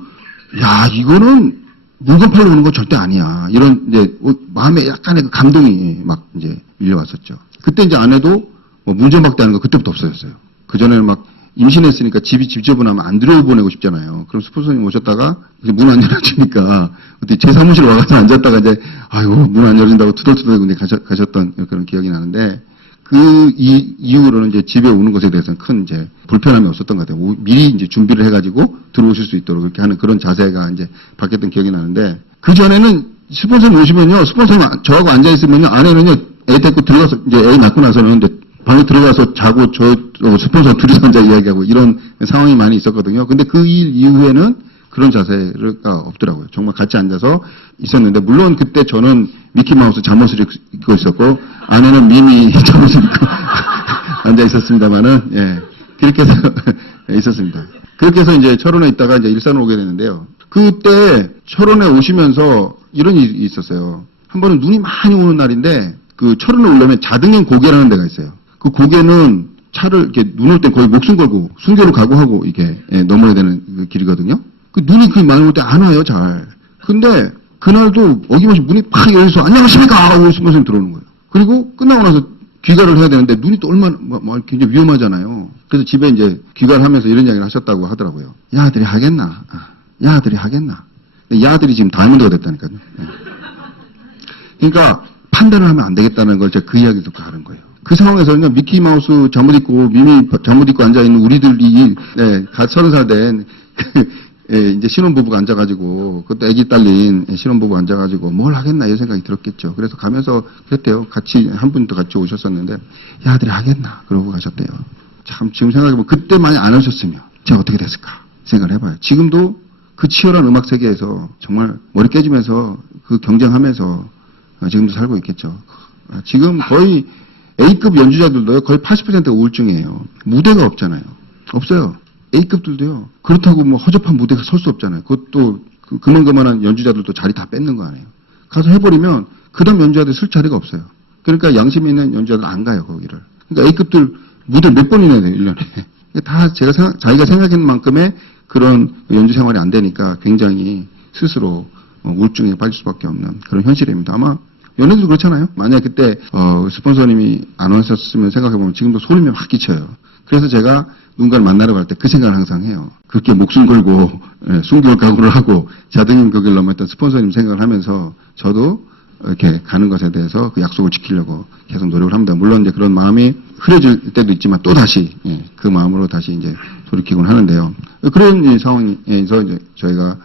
야, 이거는 물건 팔러 오는 건 절대 아니야. 이런 이제 마음에 약간의 그 감동이 막 이제 밀려왔었죠. 그때 이제 아내도 뭐 문전박대하는 거 그때부터 없어졌어요. 그 전에는 막 임신했으니까 집이 집저분하면 안 들여보내고 싶잖아요. 그럼 스폰서님 오셨다가 문 안 열어주니까 그때 제 사무실 와가지고 앉았다가 이제 아이고 문 안 열어준다고 투덜투덜 이제 가셨던 그런 기억이 나는데 그 이후로는 이제 집에 오는 것에 대해서는 큰 이제 불편함이 없었던 것 같아요. 미리 이제 준비를 해가지고 들어오실 수 있도록 그렇게 하는 그런 자세가 이제 바뀌었던 기억이 나는데 그 전에는 스폰서님 오시면요, 스폰서님 저하고 앉아 있으면요, 아내는요 애 데리고 들어가서 이제 애 낳고 나서는 방에 들어가서 자고 저 스폰서 둘이서 앉아 이야기하고 이런 상황이 많이 있었거든요. 근데 그 일 이후에는 그런 자세가 없더라고요. 정말 같이 앉아서 있었는데 물론 그때 저는 미키마우스 잠옷을 입고 있었고 아내는 미니 잠옷을 입고 앉아 있었습니다만은 예, 그렇게 해서 있었습니다. 그렇게 해서 이제 철원에 있다가 이제 일산으로 오게 됐는데요. 그때 철원에 오시면서 이런 일이 있었어요. 한 번은 눈이 많이 오는 날인데 그 철원에 오려면 자등형 고개라는 데가 있어요. 그 고개는 차를 이렇게 눈 올 때 거의 목숨 걸고 순교를 각오하고 이게 넘어야 되는 그 길이거든요. 그 눈이 그 많이 올 때 안 와요, 잘. 근데 그날도 어김없이 문이 팍 열려서 안녕하십니까 하고 스폰서님 들어오는 거예요. 그리고 끝나고 나서 귀가를 해야 되는데 눈이 또 얼마나 굉장히 위험하잖아요. 그래서 집에 이제 귀가를 하면서 이런 이야기를 하셨다고 하더라고요. 야들이 하겠나? 야들이 하겠나? 야들이 지금 다이아몬드가 됐다니까요. 네. 그러니까 판단을 하면 안 되겠다는 걸 제가 그 이야기 듣고 하는 거예요. 그 상황에서는요, 미키마우스 잠옷 입고, 미미 잠옷 입고 앉아있는 우리들이, 네, 갓 30살 된, 예, 이제 신혼부부가 앉아가지고, 그것도 애기 딸린 신혼부부가 앉아가지고, 뭘 하겠나, 이런 생각이 들었겠죠. 그래서 가면서 그랬대요. 같이, 한 분도 같이 오셨었는데, 야, 아들이 하겠나, 그러고 가셨대요. 참, 지금 생각해보면, 그때 많이 안 하셨으면, 제가 어떻게 됐을까, 생각을 해봐요. 지금도 그 치열한 음악 세계에서 정말 머리 깨지면서 그 경쟁하면서 지금도 살고 있겠죠. 지금 거의 A급 연주자들도요, 거의 80%가 우울증이에요. 무대가 없잖아요. 없어요. A급들도요. 그렇다고 뭐 허접한 무대가 설 수 없잖아요. 그것도 그만한 연주자들도 자리 다 뺏는 거 아니에요. 가서 해버리면 그 다음 연주자들 쓸 자리가 없어요. 그러니까 양심 있는 연주자들 안 가요, 거기를. 그러니까 A급들 무대 몇 번이나 해요, 1년에. 다 자기가 생각한 만큼의 그런 연주 생활이 안 되니까 굉장히 스스로 우울증에 빠질 수밖에 없는 그런 현실입니다. 아마 연예인도 그렇잖아요. 만약 그때 스폰서님이 안 오셨으면 생각해보면 지금도 소름이 확 끼쳐요. 그래서 제가 누군가를 만나러 갈 때 그 생각을 항상 해요. 그렇게 목숨 걸고 숨겨올 각오를 하고 자등님 그 길 넘었던 스폰서님 생각을 하면서 저도 이렇게 가는 것에 대해서 그 약속을 지키려고 계속 노력을 합니다. 물론 이제 그런 마음이 흐려질 때도 있지만 또 다시 그 마음으로 다시 이제 돌이키곤 하는데요. 그런 이 상황에서 이제 저희가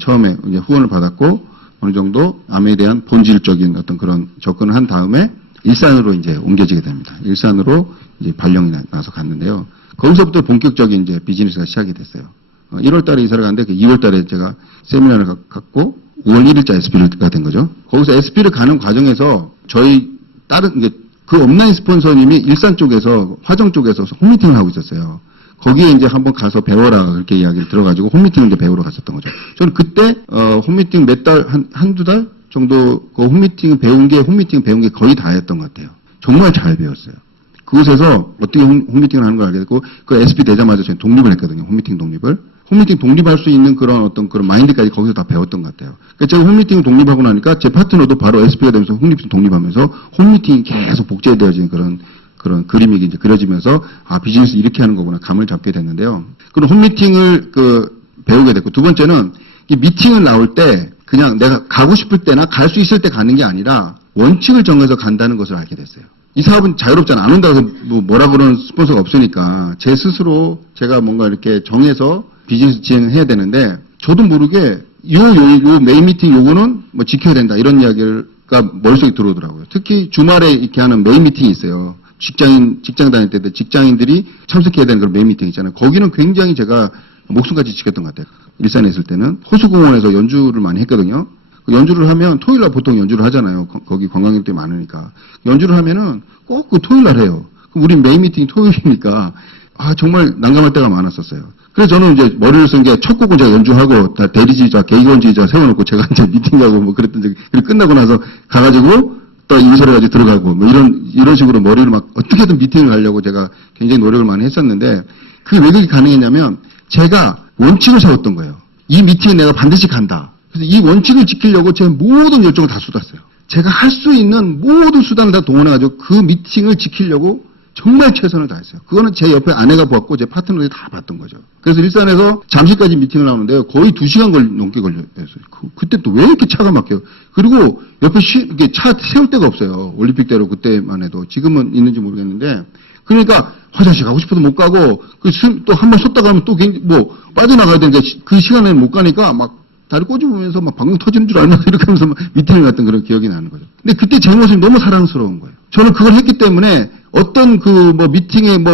처음에 이제 후원을 받았고 어느 정도 암에 대한 본질적인 어떤 그런 접근을 한 다음에 일산으로 이제 옮겨지게 됩니다. 일산으로 이제 발령이 나서 갔는데요. 거기서부터 본격적인 이제 비즈니스가 시작이 됐어요. 1월 달에 이사를 갔는데 그 2월 달에 제가 세미나를 갖고 5월 1일자 SP가 된 거죠. 거기서 SP를 가는 과정에서 저희 다른 이제 그 업라인 스폰서님이 일산 쪽에서 화정 쪽에서 홈미팅을 하고 있었어요. 거기에 이제 한번 가서 배워라 그렇게 이야기를 들어가지고 홈미팅을 이제 배우러 갔었던 거죠. 저는 그때 홈미팅 몇 달 한두 달 정도 그 홈미팅 배운 게 거의 다였던 것 같아요. 정말 잘 배웠어요. 그곳에서 어떻게 홈미팅을 하는 걸 알게 됐고 그 SP 되자마자 저희 독립을 했거든요. 홈미팅 독립을. 홈미팅 독립할 수 있는 그런 어떤 그런 마인드까지 거기서 다 배웠던 것 같아요. 그러니까 제가 홈미팅 독립하고 나니까 제 파트너도 바로 SP가 되면서 홈미팅 독립하면서 홈미팅이 계속 복제되어진 그런 그림이 이제 그려지면서 아 비즈니스 이렇게 하는 거구나 감을 잡게 됐는데요. 그럼 홈미팅을 배우게 됐고 두 번째는 이 미팅을 나올 때 그냥 내가 가고 싶을 때나 갈 수 있을 때 가는 게 아니라 원칙을 정해서 간다는 것을 알게 됐어요. 이 사업은 자유롭잖아. 안 온다고 해서 뭐라 그러는 스폰서가 없으니까 제 스스로 제가 뭔가 이렇게 정해서 비즈니스 진행해야 되는데 저도 모르게 요 메인 미팅 요거는 뭐 지켜야 된다 이런 이야기가 머릿속에 들어오더라고요. 특히 주말에 이렇게 하는 메인 미팅이 있어요. 직장 다닐 때 직장인들이 참석해야 되는 그런 메인 미팅 있잖아요. 거기는 굉장히 제가 목숨까지 지켰던 것 같아요. 일산에 있을 때는 호수공원에서 연주를 많이 했거든요. 연주를 하면 토요일날 보통 연주를 하잖아요. 거기 관광객들이 많으니까. 연주를 하면은 꼭 그 토요일날 해요. 그럼 우리 메인 미팅이 토요일이니까 아 정말 난감할 때가 많았었어요. 그래서 저는 이제 머리를 쓴 게 첫 곡은 제가 연주하고 다 대리지휘자, 계기원지휘자 세워놓고 제가 이제 미팅하고 뭐 그랬던 적이 그리고 끝나고 나서 가가지고 또 인솔해가지고 들어가고 뭐 이런 식으로 머리를 막 어떻게든 미팅을 가려고 제가 굉장히 노력을 많이 했었는데 그게 왜 그렇게 가능했냐면 제가 원칙을 세웠던 거예요. 이 미팅에 내가 반드시 간다. 그래서 이 원칙을 지키려고 제 모든 열정을 다 쏟았어요. 제가 할 수 있는 모든 수단을 다 동원해가지고 그 미팅을 지키려고 정말 최선을 다했어요. 그거는 제 옆에 아내가 보았고 제 파트너들이 다 봤던 거죠. 그래서 일산에서 잠시까지 미팅을 나오는데요. 거의 2시간 넘게 걸렸어요. 그때 또 왜 이렇게 차가 막혀요? 그리고 옆에 이렇게 차 세울 데가 없어요. 올림픽대로 그때만 해도. 지금은 있는지 모르겠는데. 그러니까 화장실 가고 싶어도 못 가고 또 한 번 쉬었다 가면 또 뭐 빠져나가야 되는데 그 시간에 못 가니까 막 다리 꼬집으면서 막 방금 터지는 줄 알면서 이렇게 하면서 막 미팅을 갔던 그런 기억이 나는 거죠. 근데 그때 제 모습이 너무 사랑스러운 거예요. 저는 그걸 했기 때문에 어떤 미팅에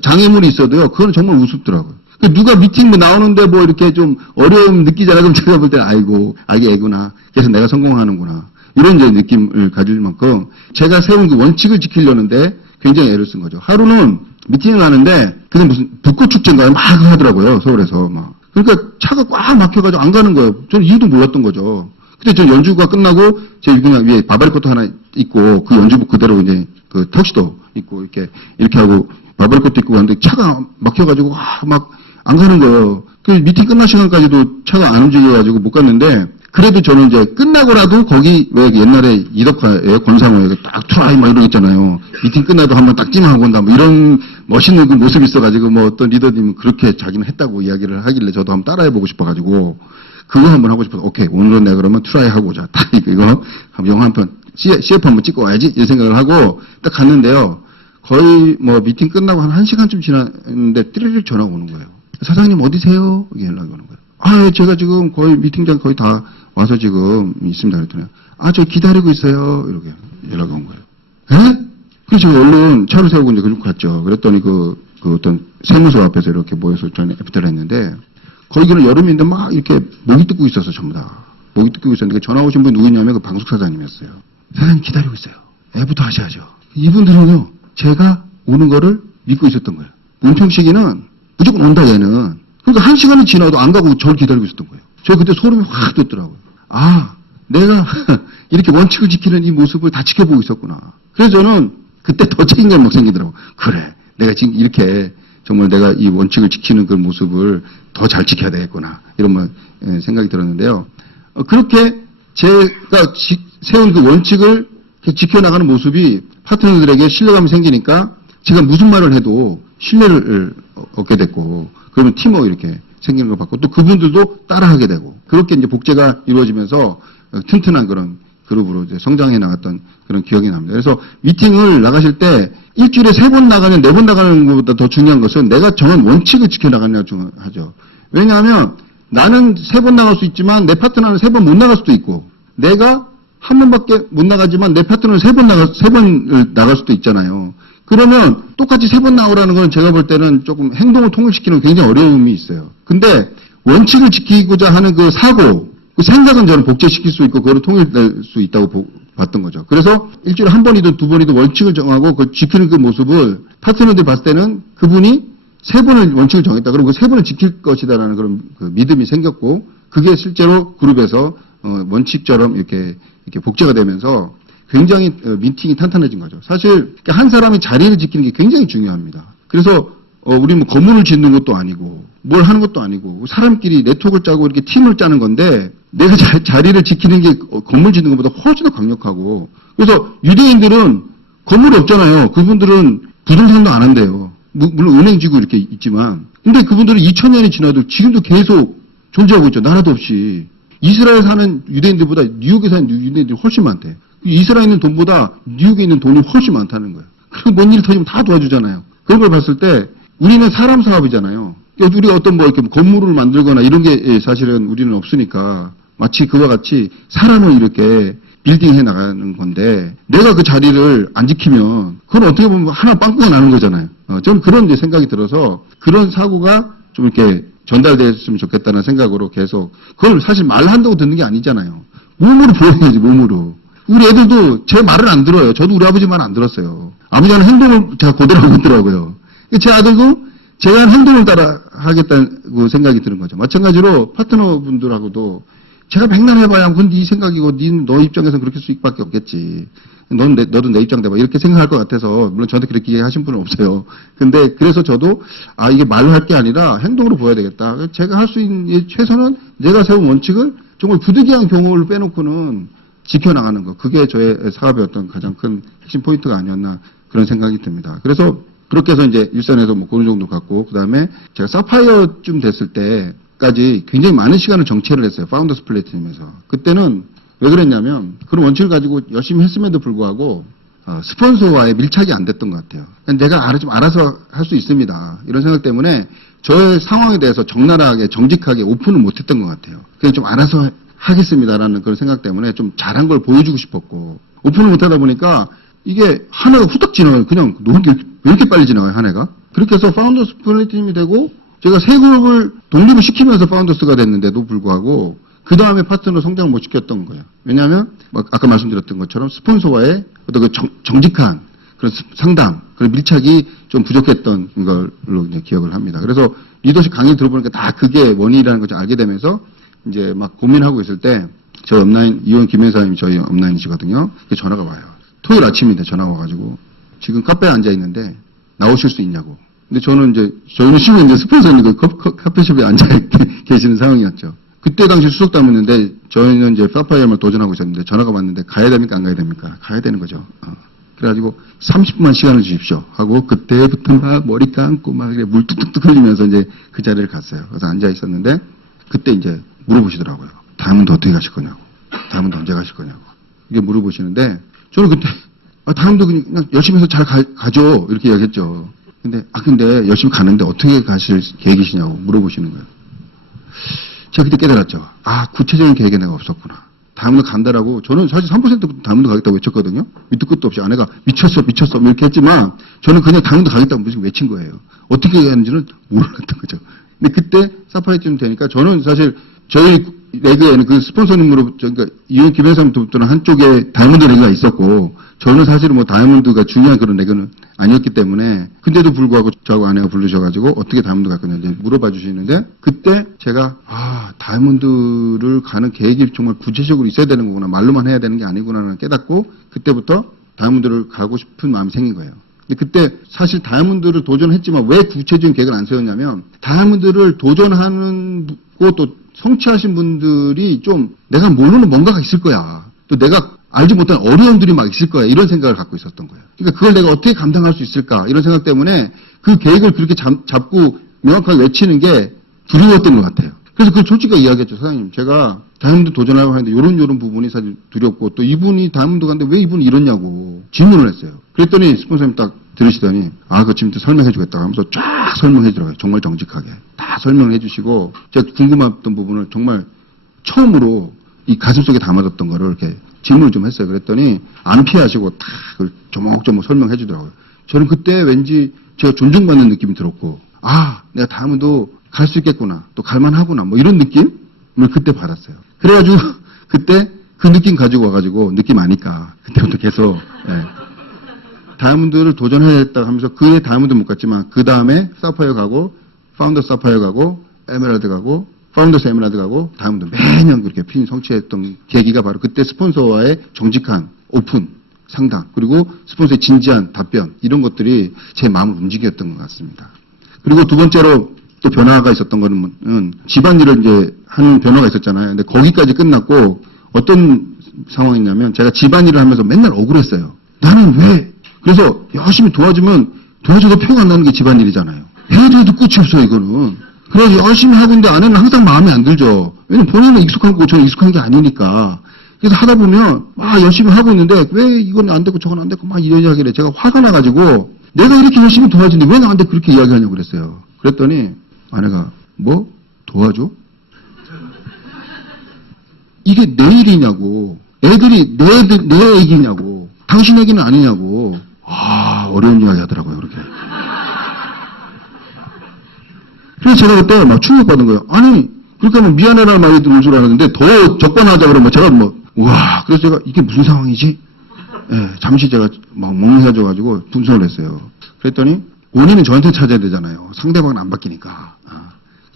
장애물이 있어도요, 그건 정말 우습더라고요. 누가 미팅 나오는데 이렇게 좀 어려움 느끼잖아요. 그럼 제가 볼 때는 아이고, 애구나. 그래서 내가 성공하는구나. 이런 이제 느낌을 가질 만큼 제가 세운 그 원칙을 지키려는데 굉장히 애를 쓴 거죠. 하루는 미팅을 하는데 그게 무슨 벚꽃축제인가요? 막 하더라고요. 서울에서 막. 그러니까 차가 꽉 막혀가지고 안 가는 거예요. 저는 이유도 몰랐던 거죠. 근데 저 연주가 끝나고 제 그냥 위에 바바리코트 하나 있고 그 연주복 그대로 이제 그 턱시도 입고 이렇게 하고 바바리코트 입고 갔는데 차가 막혀가지고 막 안 가는 거예요. 그 미팅 끝날 시간까지도 차가 안 움직여가지고 못 갔는데 그래도 저는 이제 끝나고라도 거기 왜 옛날에 이덕화에 권상우에 딱 트라이 막 이런 거 있잖아요. 미팅 끝나도 한번 딱 찜하고 온다 뭐 이런 멋있는 그 모습이 있어가지고 뭐 어떤 리더님은 그렇게 자기는 했다고 이야기를 하길래 저도 한번 따라해보고 싶어가지고 그거 한번 하고 싶어서 오케이 오늘은 내가 그러면 트라이 하고 오자. 딱 이거 영화 한 편 CF 한번 찍고 와야지 이 생각을 하고 딱 갔는데요. 거의 미팅 끝나고 한 1시간쯤 지났는데 띠리릭 전화가 오는 거예요. 사장님 어디세요? 이게 연락이 오는 거예요. 아, 제가 지금 거의 미팅장 거의 다 와서 지금 있습니다. 그랬더니 저 기다리고 있어요. 이렇게 연락이 온 거예요. 에? 그래서 제가 얼른 차를 세우고 이제 그쪽 갔죠. 그랬더니 그 어떤 세무서 앞에서 이렇게 모여서 저는 에피타를 했는데 거기는 여름인데 막 이렇게 목이 뜯고 있었어 전부 다. 목이 뜯고 있었는데 전화 오신 분 누구냐면 그 방숙 사장님이었어요. 사장님 기다리고 있어요. 애부터 하셔야죠. 이분들은요 제가 오는 거를 믿고 있었던 거예요. 문평식이는 무조건 온다 얘는. 그러니까 1시간이 지나도 안 가고 저를 기다리고 있었던 거예요. 제가 그때 소름이 확 돋더라고요. 아, 내가 이렇게 원칙을 지키는 이 모습을 다 지켜보고 있었구나. 그래서 저는 그때 더 책임감이 막 생기더라고요. 그래, 내가 지금 이렇게 정말 내가 이 원칙을 지키는 그 모습을 더 잘 지켜야 되겠구나. 이런 생각이 들었는데요. 그렇게 제가 세운 그 원칙을 지켜나가는 모습이 파트너들에게 신뢰감이 생기니까 제가 무슨 말을 해도 신뢰를 얻게 됐고, 그러면 팀워크 이렇게 생기는 걸 봤고, 또 그분들도 따라하게 되고, 그렇게 이제 복제가 이루어지면서 튼튼한 그런 그룹으로 이제 성장해 나갔던 그런 기억이 납니다. 그래서 미팅을 나가실 때 일주일에 3번 나가면 4번 나가는 것보다 더 중요한 것은 내가 정한 원칙을 지켜나가느냐가 중요하죠. 왜냐하면 나는 3번 나갈 수 있지만 내 파트너는 3번 못 나갈 수도 있고, 내가 한 번밖에 못 나가지만 내 파트너는 3번을 나갈 수도 있잖아요. 그러면 똑같이 3번 나오라는 건 제가 볼 때는 조금 행동을 통일시키는 굉장히 어려움이 있어요. 근데 원칙을 지키고자 하는 그 사고, 그 생각은 저는 복제시킬 수 있고 그거를 통일될 수 있다고 봤던 거죠. 그래서 일주일에 한 번이든 2번이든 원칙을 정하고 그 지키는 그 모습을 파트너들이 봤을 때는 그분이 3번을 원칙을 정했다. 그럼 그 3번을 지킬 것이다라는 그런 그 믿음이 생겼고, 그게 실제로 그룹에서 원칙처럼 이렇게 복제가 되면서 굉장히 미팅이 탄탄해진 거죠. 사실 한 사람이 자리를 지키는 게 굉장히 중요합니다. 그래서 우리 뭐 건물을 짓는 것도 아니고 뭘 하는 것도 아니고 사람끼리 네트워크를 짜고 이렇게 팀을 짜는 건데, 내가 자리를 지키는 게 건물 짓는 것보다 훨씬 더 강력하고, 그래서 유대인들은 건물이 없잖아요. 그분들은 부동산도 안 한대요. 물론 은행지구 이렇게 있지만, 근데 그분들은 2000년이 지나도 지금도 계속 존재하고 있죠. 나라도 없이. 이스라엘 사는 유대인들보다 뉴욕에 사는 유대인들이 훨씬 많대. 이스라엘에 있는 돈보다 뉴욕에 있는 돈이 훨씬 많다는 거예요. 그리고 뭔 일 터지면 다 도와주잖아요. 그런 걸 봤을 때 우리는 사람 사업이잖아요. 우리가 어떤 뭐 이렇게 건물을 만들거나 이런 게 사실은 우리는 없으니까 마치 그와 같이 사람을 이렇게 빌딩해 나가는 건데, 내가 그 자리를 안 지키면 그건 어떻게 보면 하나 빵꾸가 나는 거잖아요. 저는 그런 이제 생각이 들어서 그런 사고가 좀 이렇게 전달됐으면 좋겠다는 생각으로 계속, 그걸 사실 말한다고 듣는 게 아니잖아요. 몸으로 보여야지, 몸으로. 우리 애들도 제 말을 안 들어요. 저도 우리 아버지 말 안 들었어요. 아버지는 행동을 제가 그대로 하고 있더라고요. 제 아들도 제가 한 행동을 따라 하겠다고 생각이 드는 거죠. 마찬가지로 파트너분들하고도 제가 백날 해봐야 그건 네 생각이고 너 입장에서는 그렇게 수익밖에 없겠지. 너도 내 입장 대봐. 이렇게 생각할 것 같아서, 물론 저한테 그렇게 얘기하신 분은 없어요. 근데 그래서 저도 이게 말로 할 게 아니라 행동으로 보여야 되겠다. 제가 할 수 있는 최소는 내가 세운 원칙을 정말 부득이한 경우를 빼놓고는 지켜나가는 것. 그게 저의 사업의 어떤 가장 큰 핵심 포인트가 아니었나 그런 생각이 듭니다. 그래서 그렇게 해서 이제 일산에서 뭐 그런 정도 갖고, 그 다음에 제가 사파이어쯤 됐을 때까지 굉장히 많은 시간을 정체를 했어요. 파운더스 플래티넘에서. 그때는 왜 그랬냐면, 그런 원칙을 가지고 열심히 했음에도 불구하고 스폰서와의 밀착이 안 됐던 것 같아요. 내가 좀 알아서 할 수 있습니다. 이런 생각 때문에 저의 상황에 대해서 적나라하게 정직하게 오픈을 못했던 것 같아요. 그냥 좀 알아서 하겠습니다라는 그런 생각 때문에 좀 잘한 걸 보여주고 싶었고, 오픈을 못하다 보니까 이게 한 해가 후딱 지나가요. 그냥 왜 이렇게 빨리 지나가요, 한 해가? 그렇게 해서 파운더스 플래티넘이 되고, 제가 세 그룹을 독립을 시키면서 파운더스가 됐는데도 불구하고 그 다음에 파트너 성장을 못 시켰던 거예요. 왜냐하면 아까 말씀드렸던 것처럼 스폰서와의 어떤 그 정직한 그런 상담, 그런 밀착이 좀 부족했던 걸로 이제 기억을 합니다. 그래서 리더십 강의 들어보니까 다 그게 원인이라는 것을 알게 되면서 이제 막 고민하고 있을 때, 저희 업라인 이원 김혜사님이 저희 업라인이시거든요. 전화가 와요. 토요일 아침인데 전화가 와가지고 지금 카페에 앉아 있는데 나오실 수 있냐고. 근데 저희는 지금 이제 스폰서님 그 카페숍에 앉아 계시는 상황이었죠. 그때 당시 수석담이었는데 저희는 이제 사파이어만 도전하고 있었는데 전화가 왔는데 가야 됩니까 안 가야 됩니까? 가야 되는 거죠. 그래가지고 30분만 시간을 주십시오 하고 그때부터 막 머리 감고 막 물 뚝뚝뚝 흘리면서 이제 그 자리를 갔어요. 그래서 앉아 있었는데 그때 이제 물어보시더라고요. 다음은 어떻게 가실 거냐고. 다음은 언제 가실 거냐고. 이게 물어보시는데 저는 그때 다음도 그냥 열심히 해서 잘 가죠. 이렇게 이야기했죠. 근데 열심히 가는데 어떻게 가실 계획이시냐고 물어보시는 거예요. 제가 그때 깨달았죠. 구체적인 계획이 내가 없었구나. 다음으로 간다라고, 저는 사실 3%부터 다음으로 가겠다고 외쳤거든요. 밑도 끝도 없이 아내가 미쳤어 이렇게 했지만 저는 그냥 다음으로 가겠다고 무조건 외친 거예요. 어떻게 하는지는 몰랐던 거죠. 근데 그때 사파이어쯤 되니까 저는 사실 저희 레그에는 그 스폰서님으로, 그러니까 이원 김혜사님부터는 한쪽에 다이아몬드 레그가 있었고, 저는 사실은 뭐 다이아몬드가 중요한 그런 레그는 아니었기 때문에, 근데도 불구하고 저하고 아내가 부르셔가지고 어떻게 다이아몬드 갈 거냐 이제 물어봐 주시는데, 그때 제가 다이아몬드를 가는 계획이 정말 구체적으로 있어야 되는 거구나, 말로만 해야 되는 게 아니구나라는 깨닫고, 그때부터 다이아몬드를 가고 싶은 마음이 생긴 거예요. 근데 그때 사실 다이아몬드를 도전했지만 왜 구체적인 계획을 안 세웠냐면, 다이아몬드를 도전하는 또 성취하신 분들이 좀 내가 모르는 뭔가가 있을 거야. 또 내가 알지 못한 어려움들이 막 있을 거야. 이런 생각을 갖고 있었던 거예요. 그러니까 그걸 내가 어떻게 감당할 수 있을까? 이런 생각 때문에 그 계획을 그렇게 잡고 명확하게 외치는 게 두려웠던 것 같아요. 그래서 그 솔직하게 이야기했죠. 사장님, 제가 다이아몬드 도전하려고 하는데 요런 부분이 사실 두렵고 또 이분이 다이아몬드 갔는데 왜 이분이 이러냐고 질문을 했어요. 그랬더니 스폰서님 딱 들으시더니 그거 지금부터 설명해 주겠다고 하면서 쫙 설명해 주더라고요. 정말 정직하게. 다 설명을 해 주시고 제가 궁금했던 부분을 정말 처음으로 이 가슴속에 담아뒀던 거를 이렇게 질문을 좀 했어요. 그랬더니 안 피하시고 다 조목조목 설명해 주더라고요. 저는 그때 왠지 제가 존중받는 느낌이 들었고 내가 다음에도 갈 수 있겠구나. 또 갈만하구나. 뭐 이런 느낌을 그때 받았어요. 그래가지고 그때 그 느낌 가지고 와가지고 느낌 아니까 그때부터 계속 다이아몬드를 도전해야겠다 하면서 그에 다이아몬드 못 갔지만 그 다음에 사파이어 가고 파운더 사파이어 가고 에메랄드 가고 파운더스 에메랄드 가고 다이아몬드 매년 그렇게 핀 성취했던 계기가 바로 그때 스폰서와의 정직한 오픈 상담 그리고 스폰서의 진지한 답변 이런 것들이 제 마음을 움직였던 것 같습니다. 그리고 두 번째로 또 변화가 있었던 거는 집안일을 이제 하는 변화가 있었잖아요. 근데 거기까지 끝났고 어떤 상황이냐면 제가 집안일을 하면서 맨날 억울했어요. 나는 왜? 그래서 열심히 도와줘도 표가 안 나는 게 집안일이잖아요. 해도 끝이 없어요, 이거는. 그래서 열심히 하고 있는데 아내는 항상 마음에 안 들죠. 왜냐면 본인은 익숙한 거고 저는 익숙한 게 아니니까. 그래서 하다 보면 열심히 하고 있는데 왜 이건 안 되고 저건 안 되고 막 이런 이야기를 해. 제가 화가 나가지고 내가 이렇게 열심히 도와주는데 왜 나한테 그렇게 이야기하냐고 그랬어요. 그랬더니 아내가 뭐? 도와줘? 이게 내 일이냐고. 애들이 내 애기냐고. 당신 애기는 아니냐고. 어려운 이야기 하더라고요, 그렇게. 그래서 제가 그때 막 충격받은 거예요. 아니, 그렇게 하면 미안해라는 말이 들을 줄 알았는데 더 적반하자 그러면 제가 우와. 그래서 제가 이게 무슨 상황이지? 잠시 제가 막 멍해져가지고 분석을 했어요. 그랬더니 원인은 저한테 찾아야 되잖아요. 상대방은 안 바뀌니까.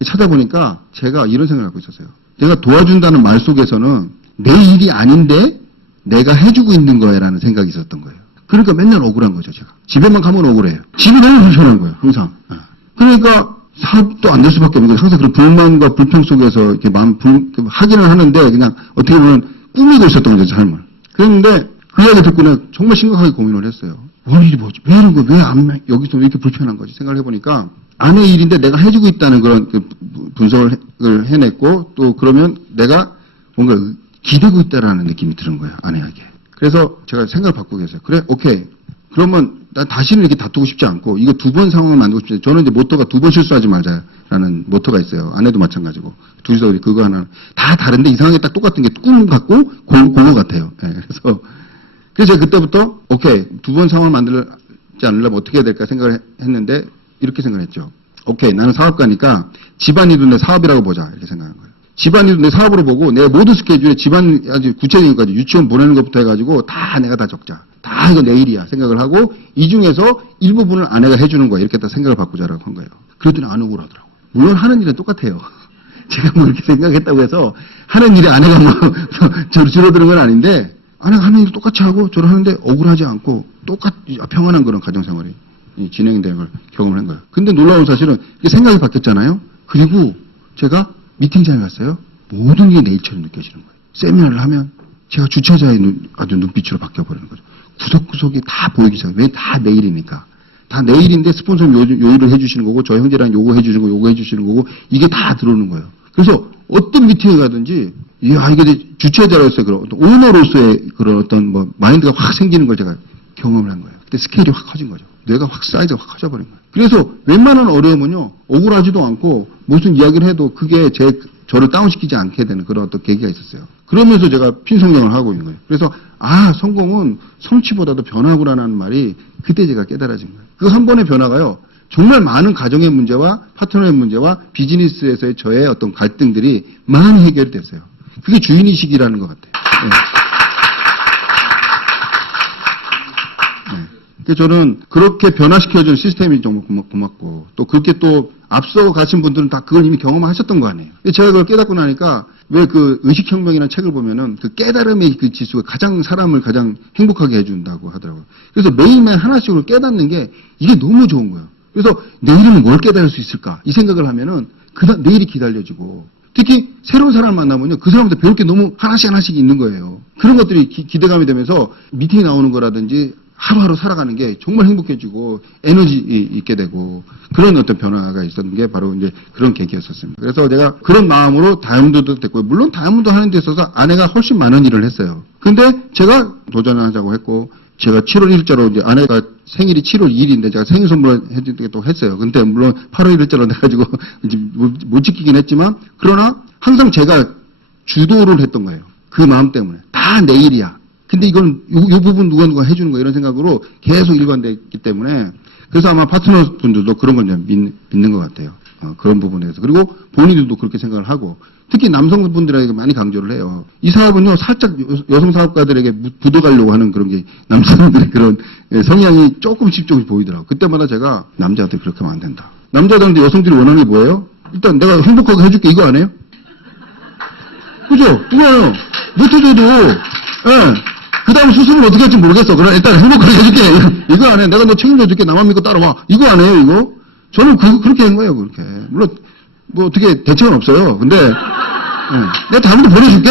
찾아보니까 제가 이런 생각을 갖고 있었어요. 내가 도와준다는 말 속에서는 내 일이 아닌데 내가 해주고 있는 거야라는 생각이 있었던 거예요. 그러니까 맨날 억울한 거죠, 제가. 집에만 가면 억울해요. 집이 너무 불편한 거예요, 항상. 그러니까 사업도 안 될 수밖에 없는 거예요. 항상 그런 불만과 불평 속에서 이렇게 하기는 하는데 그냥 어떻게 보면 꾸미고 있었던 거죠, 삶을. 그런데 그 이야기 듣고 내가 정말 심각하게 고민을 했어요. 원인이 뭐지? 왜 이런 거야? 왜 여기서 왜 이렇게 불편한 거지? 생각을 해보니까 아내 일인데 내가 해주고 있다는 그런 분석을 해냈고 또 그러면 내가 뭔가 기대고 있다라는 느낌이 드는 거예요, 아내에게. 그래서 제가 생각을 바꾸게 했어요. 그래, 오케이. 그러면 난 다시는 이렇게 다투고 싶지 않고 이거 두 번 상황을 만들고 싶지 않아요. 저는 이제 모토가 두 번 실수하지 말자라는 모토가 있어요. 아내도 마찬가지고. 둘이서 우리 그거 하나 다 다른데 이상하게 딱 똑같은 게 꿈 같고 공허 같아요. 그래서 제가 그때부터 오케이. 두 번 상황을 만들지 않으려면 어떻게 해야 될까 생각을 했는데 이렇게 생각했죠. 오케이. 나는 사업가니까 집안일도 내 사업이라고 보자. 이렇게 생각한 거예요. 집안일도 내 사업으로 보고 내 모든 스케줄에 집안 아주 구체적인 것까지 유치원 보내는 것부터 해가지고 다 내가 다 적자. 다 이거 내 일이야 생각을 하고 이 중에서 일부분을 아내가 해주는 거야. 이렇게 다 생각을 바꾸자라고 한 거예요. 그랬더니 안 억울하더라고. 물론 하는 일은 똑같아요. 제가 뭐 이렇게 생각했다고 해서 하는 일에 아내가 뭐 줄어드는 건 아닌데 아내가 하는 일도 똑같이 하고 저를 하는데 억울하지 않고 똑같이 평안한 그런 가정생활이 진행되는 걸 경험을 한 거예요. 근데 놀라운 사실은 이게 생각이 바뀌었잖아요. 그리고 제가 미팅장에 갔어요. 모든 게 내 일처럼 느껴지는 거예요. 세미나를 하면 제가 주최자의 아주 눈빛으로 바뀌어버리는 거죠. 구석구석이 다 보이기 시작해요. 왜? 다 내 일이니까. 다 내 일인데 스폰서는 요일을 해주시는 거고 저 형제랑 요거 해주시는 거 요거 해주시는 거고 이게 다 들어오는 거예요. 그래서 어떤 미팅에 가든지 이게 주최자로서의 그런 오너로서의 그런 어떤 마인드가 확 생기는 걸 제가 경험을 한 거예요. 그때 스케일이 확 커진 거죠. 뇌가 확 사이즈가 확 커져버린 거예요. 그래서 웬만한 어려움은요, 억울하지도 않고 무슨 이야기를 해도 그게 저를 다운시키지 않게 되는 그런 어떤 계기가 있었어요. 그러면서 제가 핀성장을 하고 있는 거예요. 그래서, 성공은 성취보다도 변화구라는 말이 그때 제가 깨달아진 거예요. 그 한 번의 변화가요, 정말 많은 가정의 문제와 파트너의 문제와 비즈니스에서의 저의 어떤 갈등들이 많이 해결이 됐어요. 그게 주인의식이라는 것 같아요. 저는 그렇게 변화시켜준 시스템이 정말 고맙고 또 그렇게 또 앞서 가신 분들은 다 그걸 이미 경험하셨던 거 아니에요. 제가 그걸 깨닫고 나니까 왜 그 의식혁명이라는 책을 보면은 그 깨달음의 그 지수가 사람을 가장 행복하게 해준다고 하더라고요. 그래서 매일매일 하나씩으로 깨닫는 게 이게 너무 좋은 거예요. 그래서 내일은 뭘 깨달을 수 있을까 이 생각을 하면은 내일이 기다려지고 특히 새로운 사람을 만나면요 그 사람한테 배울 게 너무 하나씩 있는 거예요. 그런 것들이 기대감이 되면서 미팅이 나오는 거라든지 하루하루 살아가는 게 정말 행복해지고 에너지 있게 되고 그런 어떤 변화가 있었는 게 바로 이제 그런 계기였었습니다. 그래서 내가 그런 마음으로 다이아몬드도 됐고요. 물론 다이아몬드 하는 데 있어서 아내가 훨씬 많은 일을 했어요. 근데 제가 도전을 하자고 했고 제가 7월 1일자로 이제 아내가 생일이 7월 2일인데 제가 생일 선물을 해드리기도 했어요. 근데 물론 8월 1일자로 돼가지고 이제 못 지키긴 했지만 그러나 항상 제가 주도를 했던 거예요. 그 마음 때문에. 다 내일이야. 근데 이건 요 부분 누가 해주는 거야 이런 생각으로 계속 일관됐기 때문에 그래서 아마 파트너 분들도 그런 걸 믿는 것 같아요. 그런 부분에서. 그리고 본인들도 그렇게 생각을 하고 특히 남성분들에게 많이 강조를 해요. 이 사업은요 살짝 여성 사업가들에게 묻어가려고 하는 그런 게 남성들의 그런 성향이 조금씩 보이더라고요. 그때마다 제가 남자들 그렇게 하면 안 된다. 남자들한테 여성들이 원하는 게 뭐예요? 일단 내가 행복하게 해줄게 이거 안 해요? 그죠? 이거요. 못해줘도 그 다음 수습을 어떻게 할지 모르겠어. 그러나 일단 행복하게 해줄게. 이거 안 해. 내가 너 책임져줄게. 나만 믿고 따라와. 이거 안 해요, 이거? 저는 그렇게 한 거예요, 그렇게. 물론, 뭐 어떻게 대책은 없어요. 근데, 내가 다음부터 보내줄게.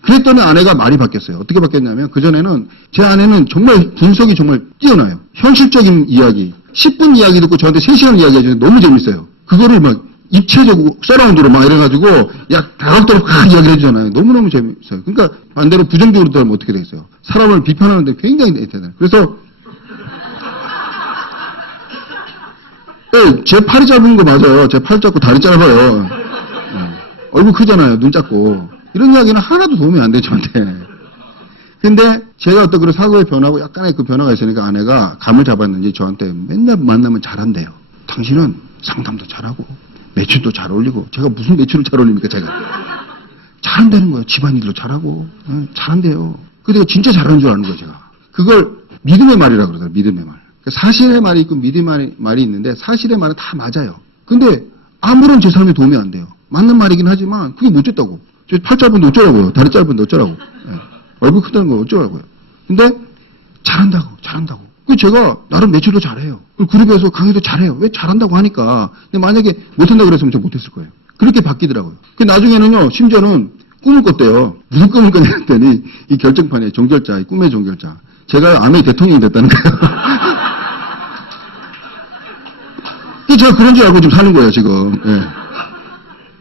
그랬더니 아내가 말이 바뀌었어요. 어떻게 바뀌었냐면, 그전에는 제 아내는 정말 분석이 정말 뛰어나요. 현실적인 이야기. 10분 이야기 듣고 저한테 3시간 이야기 해주는데 너무 재밌어요. 그거를 막, 입체적으로 서라운드로 막 이래가지고 약 다각도로 막 이야기를 해주잖아요. 너무너무 재밌어요. 그러니까 반대로 부정적으로 들어가면 어떻게 되겠어요? 사람을 비판하는데 굉장히 대단해요. 그래서 제 팔이 짧은 거 맞아요. 제 팔 짧고 다리 짧아요. 얼굴 크잖아요. 눈 작고. 이런 이야기는 하나도 도움이 안 돼요. 저한테. 근데 제가 어떤 그런 사고의 변화고 약간의 그 변화가 있으니까 아내가 감을 잡았는지 저한테 맨날 만나면 잘한대요. 당신은 상담도 잘하고 매출도 잘 올리고 제가 무슨 매출을 잘 올립니까 제가 잘한다는 거예요. 집안일도 잘하고 잘한대요. 근데 진짜 잘하는 줄 아는 거예요. 제가 그걸 믿음의 말이라고 그러더라고요. 믿음의 말. 사실의 말이 있고 믿음의 말이 있는데 사실의 말은 다 맞아요. 근데 아무런 제 삶에 도움이 안 돼요. 맞는 말이긴 하지만 그게 못 됐다고. 저 팔 짧은데 어쩌라고요. 다리 짧은데 어쩌라고. 얼굴 크다는 거 어쩌라고요. 근데 잘한다고. 그 제가 나름 매출도 잘해요. 그룹에서 강의도 잘해요. 왜 잘한다고 하니까. 근데 만약에 못한다고 그랬으면 저 못했을 거예요. 그렇게 바뀌더라고요. 그 나중에는요, 심지어는 꿈을 꿨대요. 무슨 꿈을 꿨냐 했더니 이 결정판에 종결자, 이 꿈의 종결자. 제가 아메리 대통령이 됐다는 거예요. 제가 그런 줄 알고 지금 사는 거예요, 지금.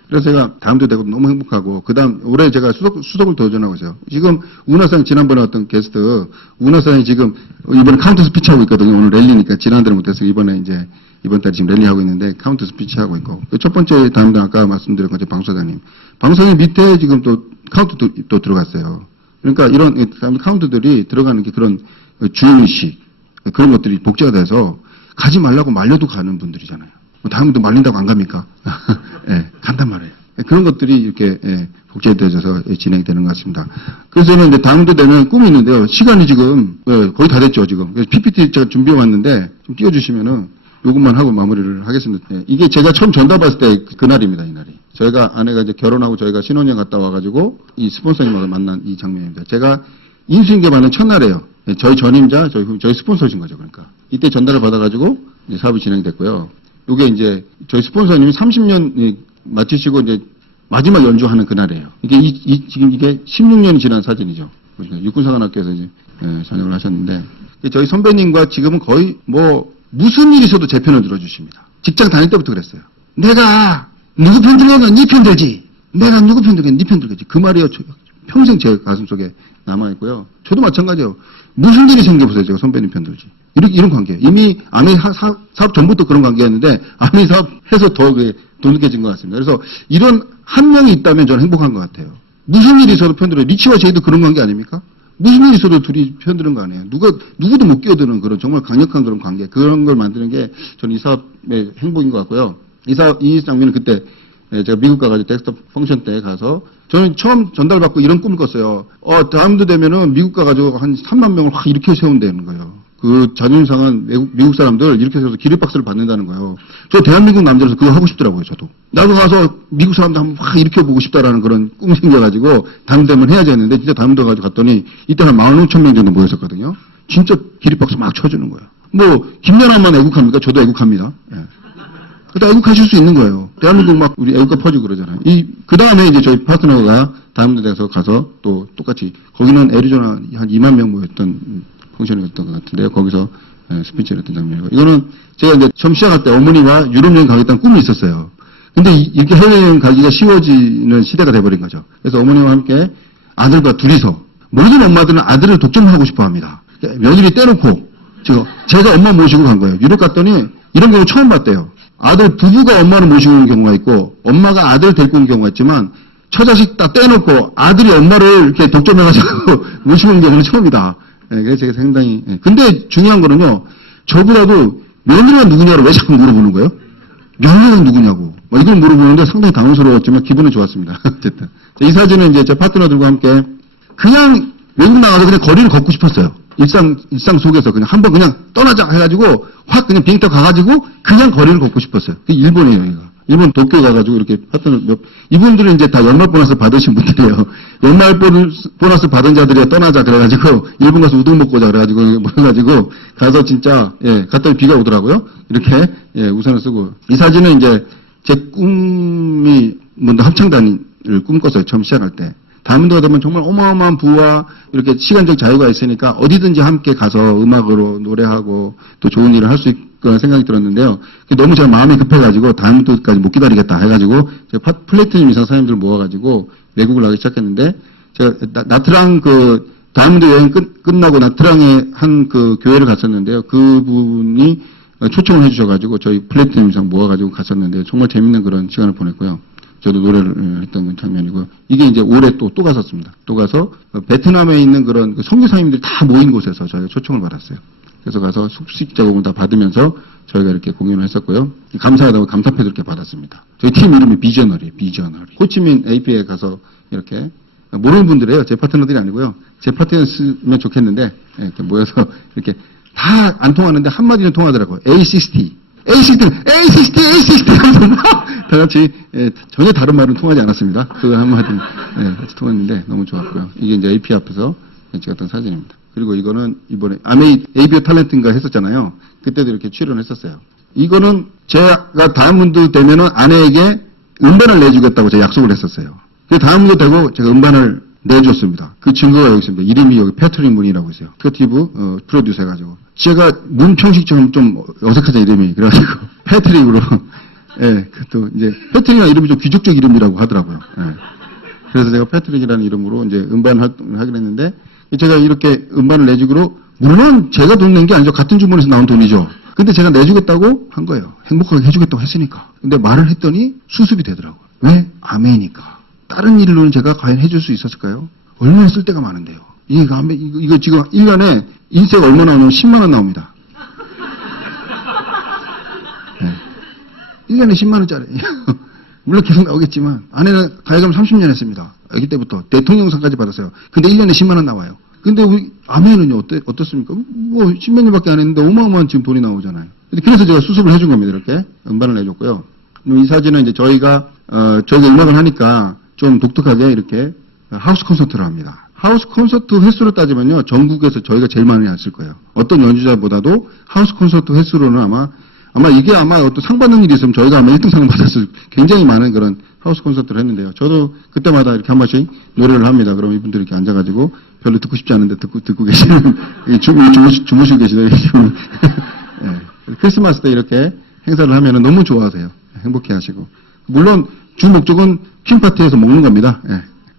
그래서 제가 다음도 되고 너무 행복하고 그다음 올해 제가 수석을 도전하고 있어요. 지금 우나사님 지난번에 왔던 게스트 우나사님이 지금 이번에 카운터 스피치 하고 있거든요. 오늘 랠리니까 지난달에 못해서 이번 달에 지금 랠리 하고 있는데 카운터 스피치 하고 있고 첫 번째 다음도 아까 말씀드린 것처럼 방소장님 밑에 지금 또 카운트 또 들어갔어요. 그러니까 이런 카운트들이 들어가는 게 그런 주의식 그런 것들이 복제가 돼서 가지 말라고 말려도 가는 분들이잖아요. 다음도 말린다고 안 갑니까? 간단 말이에요. 그런 것들이 이렇게 복제되어져서 진행되는 것 같습니다. 그래서 저는 이제 다음도 되면 꿈이 있는데요. 시간이 지금 거의 다 됐죠, 지금. 그래서 PPT 제가 준비해 왔는데 좀 띄워주시면은 요것만 하고 마무리를 하겠습니다. 이게 제가 처음 전달 받을 때 그날입니다, 이날이. 저희가 아내가 이제 결혼하고 저희가 신혼여행 갔다 와가지고 이 스폰서님하고 만난 이 장면입니다. 제가 인수인계 받는 첫날이에요. 저희 전임자, 저희 스폰서신 거죠, 그러니까. 이때 전달을 받아가지고 이제 사업이 진행됐고요. 요게 이제 저희 스폰서님이 30년 마치시고 이제 마지막 연주하는 그날이에요. 지금 이게 16년이 지난 사진이죠. 그러니까 육군사관학교에서 이제 전역을 하셨는데 저희 선배님과 지금은 거의 뭐 무슨 일이 있어도 제 편을 들어주십니다. 직장 다닐 때부터 그랬어요. 내가 누구 편 들면 네 편 들지. 내가 누구 편 들면 네 편 들겠지. 그 말이요. 평생 제 가슴 속에 남아있고요. 저도 마찬가지예요. 무슨 일이 생겨보세요. 제가 선배님 편 들지. 이런 관계예요. 이미 아메 사업 전부터 그런 관계였는데 아메 사업 해서 더 돈독해진 것 같습니다. 그래서 이런 한 명이 있다면 저는 행복한 것 같아요. 무슨 일이 있어도 편들어요. 리치와 제이도 그런 관계 아닙니까? 무슨 일이 있어도 둘이 편드는 거 아니에요. 누구도 못 끼어드는 그런 정말 강력한 그런 관계. 그런 걸 만드는 게 저는 이 사업의 행복인 것 같고요. 이 장면은 그때 제가 미국 가가지고 덱스톱 펑션 때 가서 저는 처음 전달받고 이런 꿈을 꿨어요. 다음도 되면은 미국 가가지고 한 3만 명을 확 이렇게 세운다는 거예요. 그 자존심상한 미국 사람들 이렇게 해서 기립박수를 받는다는 거예요. 저 대한민국 남자로서 그거 하고 싶더라고요, 저도. 나도 가서 미국 사람들 한번 확 일으켜보고 싶다라는 그런 꿈이 생겨가지고 다음 되면 해야지 했는데 진짜 다음 돼 가지고 갔더니 이때 한 15,000명 정도 모였었거든요. 진짜 기립박수 막 쳐주는 거예요. 뭐 김연아만 애국합니까? 저도 애국합니다. 그때 애국하실 수 있는 거예요. 대한민국 막 우리 애국가 퍼지고 그러잖아요. 그 다음에 이제 저희 파트너가 다이아몬드에서 가서 또 똑같이 거기는 애리조나 한 2만 명 모였던 펑션이었던 것 같은데요. 거기서 스피치를 했던 장면이고 이거는 제가 이제 처음 시작할 때 어머니와 유럽 여행 가겠다는 꿈이 있었어요. 근데 이렇게 해외여행 가기가 쉬워지는 시대가 돼버린 거죠. 그래서 어머니와 함께 아들과 둘이서 모든 엄마들은 아들을 독점하고 싶어 합니다. 며느리 떼놓고 제가 엄마 모시고 간 거예요. 유럽 갔더니 이런 경우 처음 봤대요. 아들 부부가 엄마를 모시고 오는 경우가 있고 엄마가 아들을 데리고 오는 경우가 있지만 처자식 딱 떼놓고 아들이 엄마를 이렇게 독점해가지고 모시고 오는 경우는 처음이다. 그래서 제가 상당히 근데 중요한 거는요. 저보다도 며느리가 누구냐를 왜 자꾸 물어보는 거예요? 며느리가 누구냐고 이걸 물어보는데 상당히 당황스러웠지만 기분은 좋았습니다. 어쨌든 이 사진은 이제 제 파트너들과 함께 그냥 외국 나가서 그냥 거리를 걷고 싶었어요. 일상 속에서 그냥 한번 그냥 떠나자 해가지고 확 그냥 비행기 타고 가가지고 그냥 거리를 걷고 싶었어요. 그게 일본이에요, 이거. 일본 도쿄 가가지고 이렇게 파트너 이분들은 이제 다 연말 보너스 받으신 분들이에요. 연말 보너스 받은 자들이 떠나자 그래가지고 일본 가서 우동 먹고 오자 그래가지고 모여가지고 가서 진짜 갔더니 비가 오더라고요. 이렇게 우산을 쓰고 이 사진은 이제 제 꿈이 먼저 합창단을 꿈꿨어요. 처음 시작할 때. 다이아몬드가 되면 정말 어마어마한 부와 이렇게 시간적 자유가 있으니까 어디든지 함께 가서 음악으로 노래하고 또 좋은 일을 할 수 있다는 생각이 들었는데요. 너무 제가 마음이 급해가지고 다이아몬드까지 못 기다리겠다 해가지고 제가 플래티넘 이상 사람들 모아가지고 외국을 나가기 시작했는데 제가 나트랑 다이아몬드 여행 끝나고 나트랑에 한 교회를 갔었는데요. 그분이 초청을 해주셔가지고 저희 플래티넘 이상 모아가지고 갔었는데 정말 재밌는 그런 시간을 보냈고요. 저도 노래를 했던 장면이고요. 이게 이제 올해 또 갔었습니다. 또 가서 베트남에 있는 그런 선교사님들이 다 모인 곳에서 저희가 초청을 받았어요. 그래서 가서 숙식 작업을 다 받으면서 저희가 이렇게 공연을 했었고요. 감사하다고 감사패도 이렇게 받았습니다. 저희 팀 이름이 비저너리. 호치민 AP에 가서 이렇게 모르는 분들이에요. 제 파트너들이 아니고요. 제 파트너였으면 좋겠는데 이렇게 모여서 이렇게 다 안 통하는데 한마디는 통하더라고요. A60 하면서 다 같이 전혀 다른 말은 통하지 않았습니다. 그 한마디 같이 통했는데 너무 좋았고요. 이게 이제 AP 앞에서 찍었던 사진입니다. 그리고 이거는 이번에 ABO 탤런트인가 했었잖아요. 그때도 이렇게 출연했었어요. 이거는 제가 다이아몬드 되면은 아내에게 음반을 내주겠다고 제가 약속을 했었어요. 그 다이아몬드 되고 제가 음반을 내줬습니다. 그 증거가 여기 있습니다. 이름이 여기 패트릭 문이라고 있어요. 크리에이티브 프로듀서 해가지고. 제가 문평식처럼 좀 어색하죠, 이름이. 그래가지고 패트릭으로 또 이제 패트릭이라는 이름이 좀 귀족적 이름이라고 하더라고요. 그래서 제가 패트릭이라는 이름으로 이제 음반 활동을 하긴 했는데 제가 이렇게 음반을 내주기로 물론 제가 돈 낸 게 아니죠. 같은 주머니에서 나온 돈이죠. 근데 제가 내주겠다고 한 거예요. 행복하게 해주겠다고 했으니까. 근데 말을 했더니 수습이 되더라고요. 왜? 아멘이니까. 다른 일로는 제가 과연 해줄 수 있었을까요? 얼마나 쓸 데가 많은데요. 이거 지금 1년에 인세가 얼마 나오냐면 10만 원 나옵니다. 1년에 10만 원짜리. 물론 계속 나오겠지만 아내는 가해금 30년 했습니다. 아기 때부터 대통령상까지 받았어요. 근데 1년에 10만 원 나와요. 근데 우리 아멘은요 어떻습니까? 뭐 10몇 년밖에 안 했는데 어마어마한 지금 돈이 나오잖아요. 그래서 제가 수습을 해준 겁니다. 이렇게 음반을 내줬고요. 이 사진은 이제 저희가 음악을 하니까 좀 독특하게 이렇게 하우스 콘서트를 합니다. 하우스 콘서트 횟수로 따지면요, 전국에서 저희가 제일 많이 했을 거예요. 어떤 연주자보다도 하우스 콘서트 횟수로는 아마 이게 어떤 상 받는 일이 있으면 저희가 아마 1등상을 받았을 굉장히 많은 그런 하우스 콘서트를 했는데요. 저도 그때마다 이렇게 한 번씩 노래를 합니다. 그럼 이분들이 이렇게 앉아가지고 별로 듣고 싶지 않은데 듣고 계시는, 주무시고 계시네요. 크리스마스 때 이렇게 행사를 하면 너무 좋아하세요. 행복해 하시고. 물론 주 목적은 퀸파티에서 먹는 겁니다.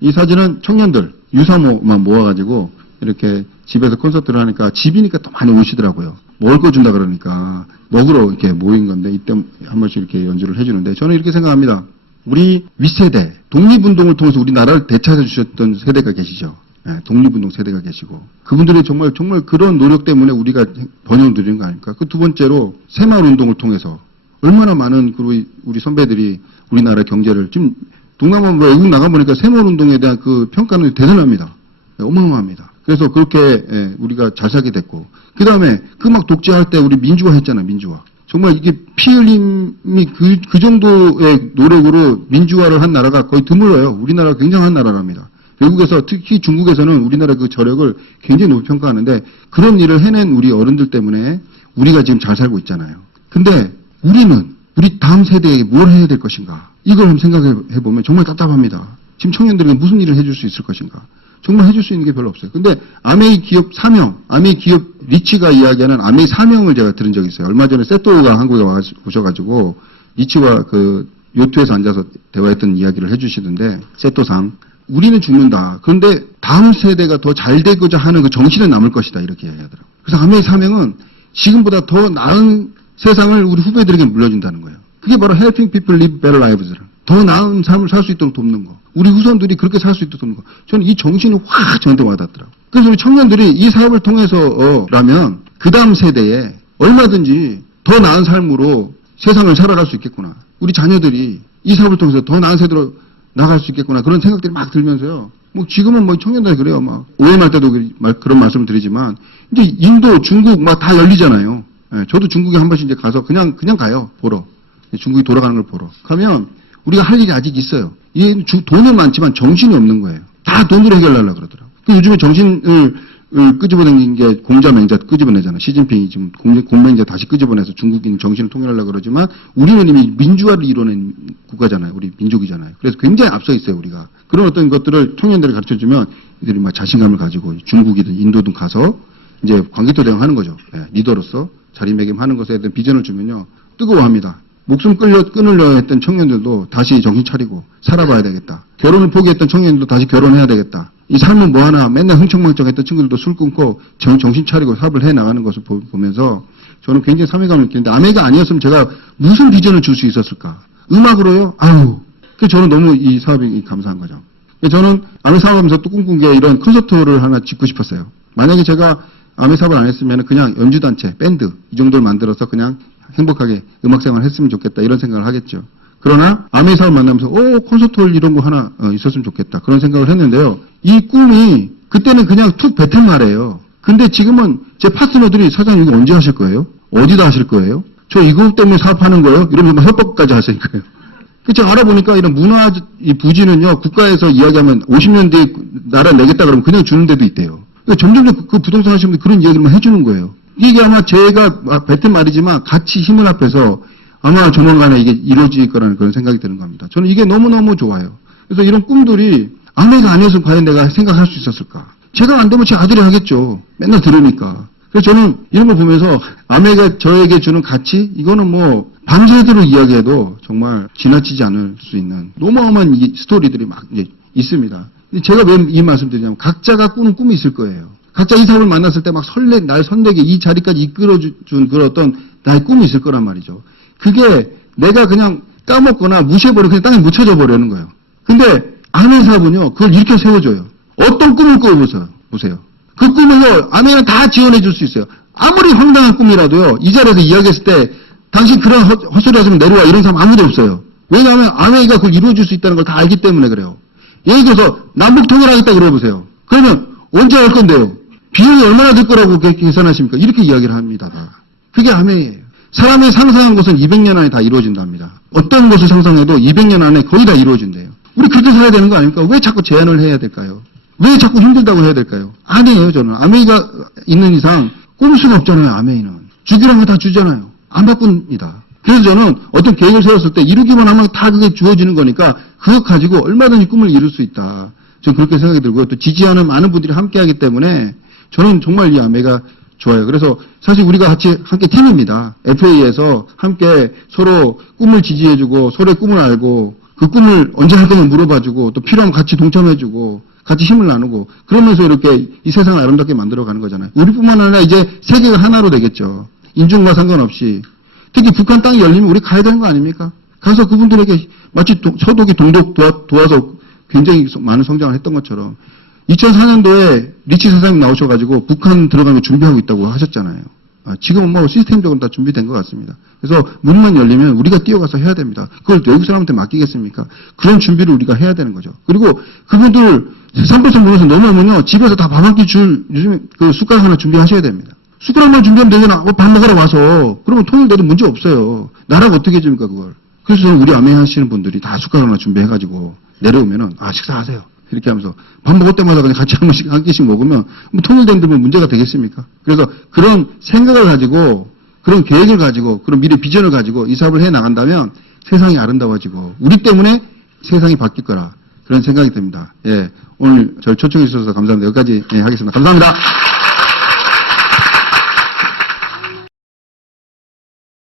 이 사진은 청년들, 유사모만 모아가지고 이렇게 집에서 콘서트를 하니까 집이니까 또 많이 오시더라고요. 먹을 거 준다 그러니까 먹으러 이렇게 모인 건데 이때 한 번씩 이렇게 연주를 해주는데 저는 이렇게 생각합니다. 우리 윗세대, 독립운동을 통해서 우리나라를 되찾아 주셨던 세대가 계시죠. 독립운동 세대가 계시고 그분들이 정말 그런 노력 때문에 우리가 번영을 누리는 거 아닙니까? 그 두 번째로 새마을운동을 통해서 얼마나 많은 우리 선배들이 우리나라 경제를 지금 동남아 외국 나가보니까 새마을운동에 대한 그 평가는 대단합니다. 어마어마합니다. 그래서 그렇게 우리가 잘 살게 됐고 그 다음에 그 막 독재할 때 우리 민주화 했잖아요. 민주화. 정말 이게 피 흘림이 그 정도의 노력으로 민주화를 한 나라가 거의 드물어요. 우리나라가 굉장한 나라랍니다. 외국에서 특히 중국에서는 우리나라 그 저력을 굉장히 높이 평가하는데 그런 일을 해낸 우리 어른들 때문에 우리가 지금 잘 살고 있잖아요. 근데 우리 다음 세대에게 뭘 해야 될 것인가? 이걸 한번 생각해 보면 정말 답답합니다. 지금 청년들에게 무슨 일을 해줄 수 있을 것인가? 정말 해줄 수 있는 게 별로 없어요. 근데 아메이 기업 사명, 아메이 기업 리치가 이야기하는 아메이 사명을 제가 들은 적이 있어요. 얼마 전에 세토가 한국에 오셔가지고 리치와 그 요트에서 앉아서 대화했던 이야기를 해주시던데 세토상 우리는 죽는다. 그런데 다음 세대가 더 잘 되고자 하는 그 정신은 남을 것이다. 이렇게 이야기하더라고요. 그래서 아메이 사명은 지금보다 더 나은 세상을 우리 후배들에게 물려준다는 거예요. 그게 바로 helping people live better lives. 더 나은 삶을 살 수 있도록 돕는 거. 우리 후손들이 그렇게 살 수 있도록 돕는 거. 저는 이 정신이 확 저한테 와닿더라고요. 그래서 우리 청년들이 이 사업을 통해서라면 그 다음 세대에 얼마든지 더 나은 삶으로 세상을 살아갈 수 있겠구나. 우리 자녀들이 이 사업을 통해서 더 나은 세대로 나갈 수 있겠구나. 그런 생각들이 막 들면서요. 뭐 지금은 뭐 청년들이 그래요. 막 오해할 때도 그런 말씀을 드리지만 이제 인도, 중국 막 다 열리잖아요. 예, 저도 중국에 한 번씩 이제 가서 그냥 가요. 보러. 중국이 돌아가는 걸 보러. 그러면 우리가 할 일이 아직 있어요. 이 돈은 많지만 정신이 없는 거예요. 다 돈으로 해결하려고 그러더라고요. 요즘에 정신을 끄집어내는 게 공자 맹자 끄집어내잖아요. 시진핑이 지금 공맹자 다시 끄집어내서 중국인 정신을 통일하려고 그러지만 우리는 이미 민주화를 이뤄낸 국가잖아요. 우리 민족이잖아요. 그래서 굉장히 앞서 있어요. 우리가. 그런 어떤 것들을 청년들이 가르쳐주면 이들이 막 자신감을 가지고 중국이든 인도든 가서 이제 광기토대왕 하는 거죠. 네, 리더로서 자리매김하는 것에 대한 비전을 주면요. 뜨거워합니다. 목숨 끊으려 했던 청년들도 다시 정신 차리고 살아봐야 되겠다. 결혼을 포기했던 청년들도 다시 결혼해야 되겠다. 이 삶은 뭐하나 맨날 흥청망청했던 친구들도 술 끊고 정신 차리고 사업을 해나가는 것을 보면서 저는 굉장히 사명감을 느끼는데 아메가 아니었으면 제가 무슨 비전을 줄 수 있었을까. 음악으로요? 아유. 그래서 저는 너무 이 사업이 감사한 거죠. 저는 아메 사업하면서 또 꿈꾼 게 이런 콘서트를 하나 짓고 싶었어요. 만약에 제가 아메 사업을 안 했으면 그냥 연주단체, 밴드 이 정도를 만들어서 그냥 행복하게 음악생활을 했으면 좋겠다 이런 생각을 하겠죠. 그러나 아메 사업 만나면서 콘서트홀 이런 거 하나 있었으면 좋겠다 그런 생각을 했는데요. 이 꿈이 그때는 그냥 툭 뱉은 말이에요. 근데 지금은 제 파트너들이 사장님 이거 언제 하실 거예요? 어디다 하실 거예요? 저 이거 때문에 사업하는 거예요? 이러면서 막 협박까지 하시니까요. 제가 알아보니까 이런 문화 부지는요 국가에서 이야기하면 50년 뒤에 나라 내겠다 그러면 그냥 주는 데도 있대요. 그러니까 점점 그 부동산 하시는 분들이 그런 이야기를 해주는 거예요. 이게 아마 제가 뱉은 말이지만 같이 힘을 합해서 아마 조만간에 이게 이루어질 거라는 그런 생각이 드는 겁니다. 저는 이게 너무너무 좋아요. 그래서 이런 꿈들이 아내가 아니었으면 과연 내가 생각할 수 있었을까? 제가 안 되면 제 아들이 하겠죠. 맨날 들으니까. 그래서 저는 이런 걸 보면서 아내가 저에게 주는 가치? 이거는 뭐 밤새도록 이야기해도 정말 지나치지 않을 수 있는 너무너무한 스토리들이 막 있습니다. 제가 왜 이 말씀 드리냐면 각자가 꾸는 꿈이 있을 거예요. 각자 이 사람을 만났을 때 막 날 설레게 이 자리까지 이끌어준 그런 어떤 나의 꿈이 있을 거란 말이죠. 그게 내가 그냥 까먹거나 무시해버리고 그냥 땅에 묻혀져 버리는 거예요. 근데 아내 사업은요, 그걸 이렇게 세워줘요. 어떤 꿈을 꿔보세요. 그 꿈을요, 아내는 다 지원해 줄 수 있어요. 아무리 황당한 꿈이라도요, 이 자리에서 이야기했을 때, 당신 그런 헛소리 하시면 내려와. 이런 사람 아무도 없어요. 왜냐하면 아내가 그걸 이루어줄 수 있다는 걸 다 알기 때문에 그래요. 예를 들어서, 남북 통일하겠다 그러보세요. 그러면 언제 할 건데요? 비용이 얼마나 들 거라고 계산하십니까? 이렇게 이야기를 합니다. 그게 아내예요. 사람이 상상한 것은 200년 안에 다 이루어진답니다. 어떤 것을 상상해도 200년 안에 거의 다 이루어진대요. 우리 그렇게 살아야 되는 거 아닙니까? 왜 자꾸 제한을 해야 될까요? 왜 자꾸 힘들다고 해야 될까요? 아니에요, 저는. 아메이가 있는 이상 꿀 수가 없잖아요, 아메이는. 주기란 거 다 주잖아요. 안 바꿉니다. 그래서 저는 어떤 계획을 세웠을 때 이루기만 하면 다 그게 주어지는 거니까 그거 가지고 얼마든지 꿈을 이룰 수 있다. 저는 그렇게 생각이 들고요. 또 지지하는 많은 분들이 함께 하기 때문에 저는 정말 이 아메이가 좋아요. 그래서 사실 우리가 함께 팀입니다. FA에서 함께 서로 꿈을 지지해주고 서로의 꿈을 알고 그 꿈을 언제 할 거냐 물어봐주고 또 필요하면 같이 동참해주고 같이 힘을 나누고 그러면서 이렇게 이 세상을 아름답게 만들어가는 거잖아요. 우리뿐만 아니라 이제 세계가 하나로 되겠죠. 인종과 상관없이. 특히 북한 땅이 열리면 우리 가야 되는 거 아닙니까? 가서 그분들에게 마치 서독이 동독 도와서 굉장히 많은 성장을 했던 것처럼 2004년도에 리치 사장님 나오셔가지고 북한 들어가는 거 준비하고 있다고 하셨잖아요. 지금은 뭐 시스템적으로 다 준비된 것 같습니다. 그래서 문만 열리면 우리가 뛰어가서 해야 됩니다. 그걸 외국 사람한테 맡기겠습니까? 그런 준비를 우리가 해야 되는 거죠. 그리고 그분들 3% 문에서 넘어오면요. 집에서 다 밥 한 끼 줄 요즘에 그 숟가락 하나 준비하셔야 됩니다. 숟가락만 준비하면 되잖아. 밥 먹으러 와서. 그러면 통일돼도 문제 없어요. 나라가 어떻게 해줍니까 그걸. 그래서 저는 우리 아메 하시는 분들이 다 숟가락 하나 준비해가지고 내려오면은 식사하세요. 이렇게 하면서 밥 먹을 때마다 그냥 같이 한 끼씩 먹으면 뭐 통일된 데면 문제가 되겠습니까? 그래서 그런 생각을 가지고 그런 계획을 가지고 그런 미래 비전을 가지고 이 사업을 해 나간다면 세상이 아름다워지고 우리 때문에 세상이 바뀔 거라 그런 생각이 듭니다. 예, 오늘 저를 초청해 주셔서 감사합니다. 여기까지 하겠습니다. 감사합니다.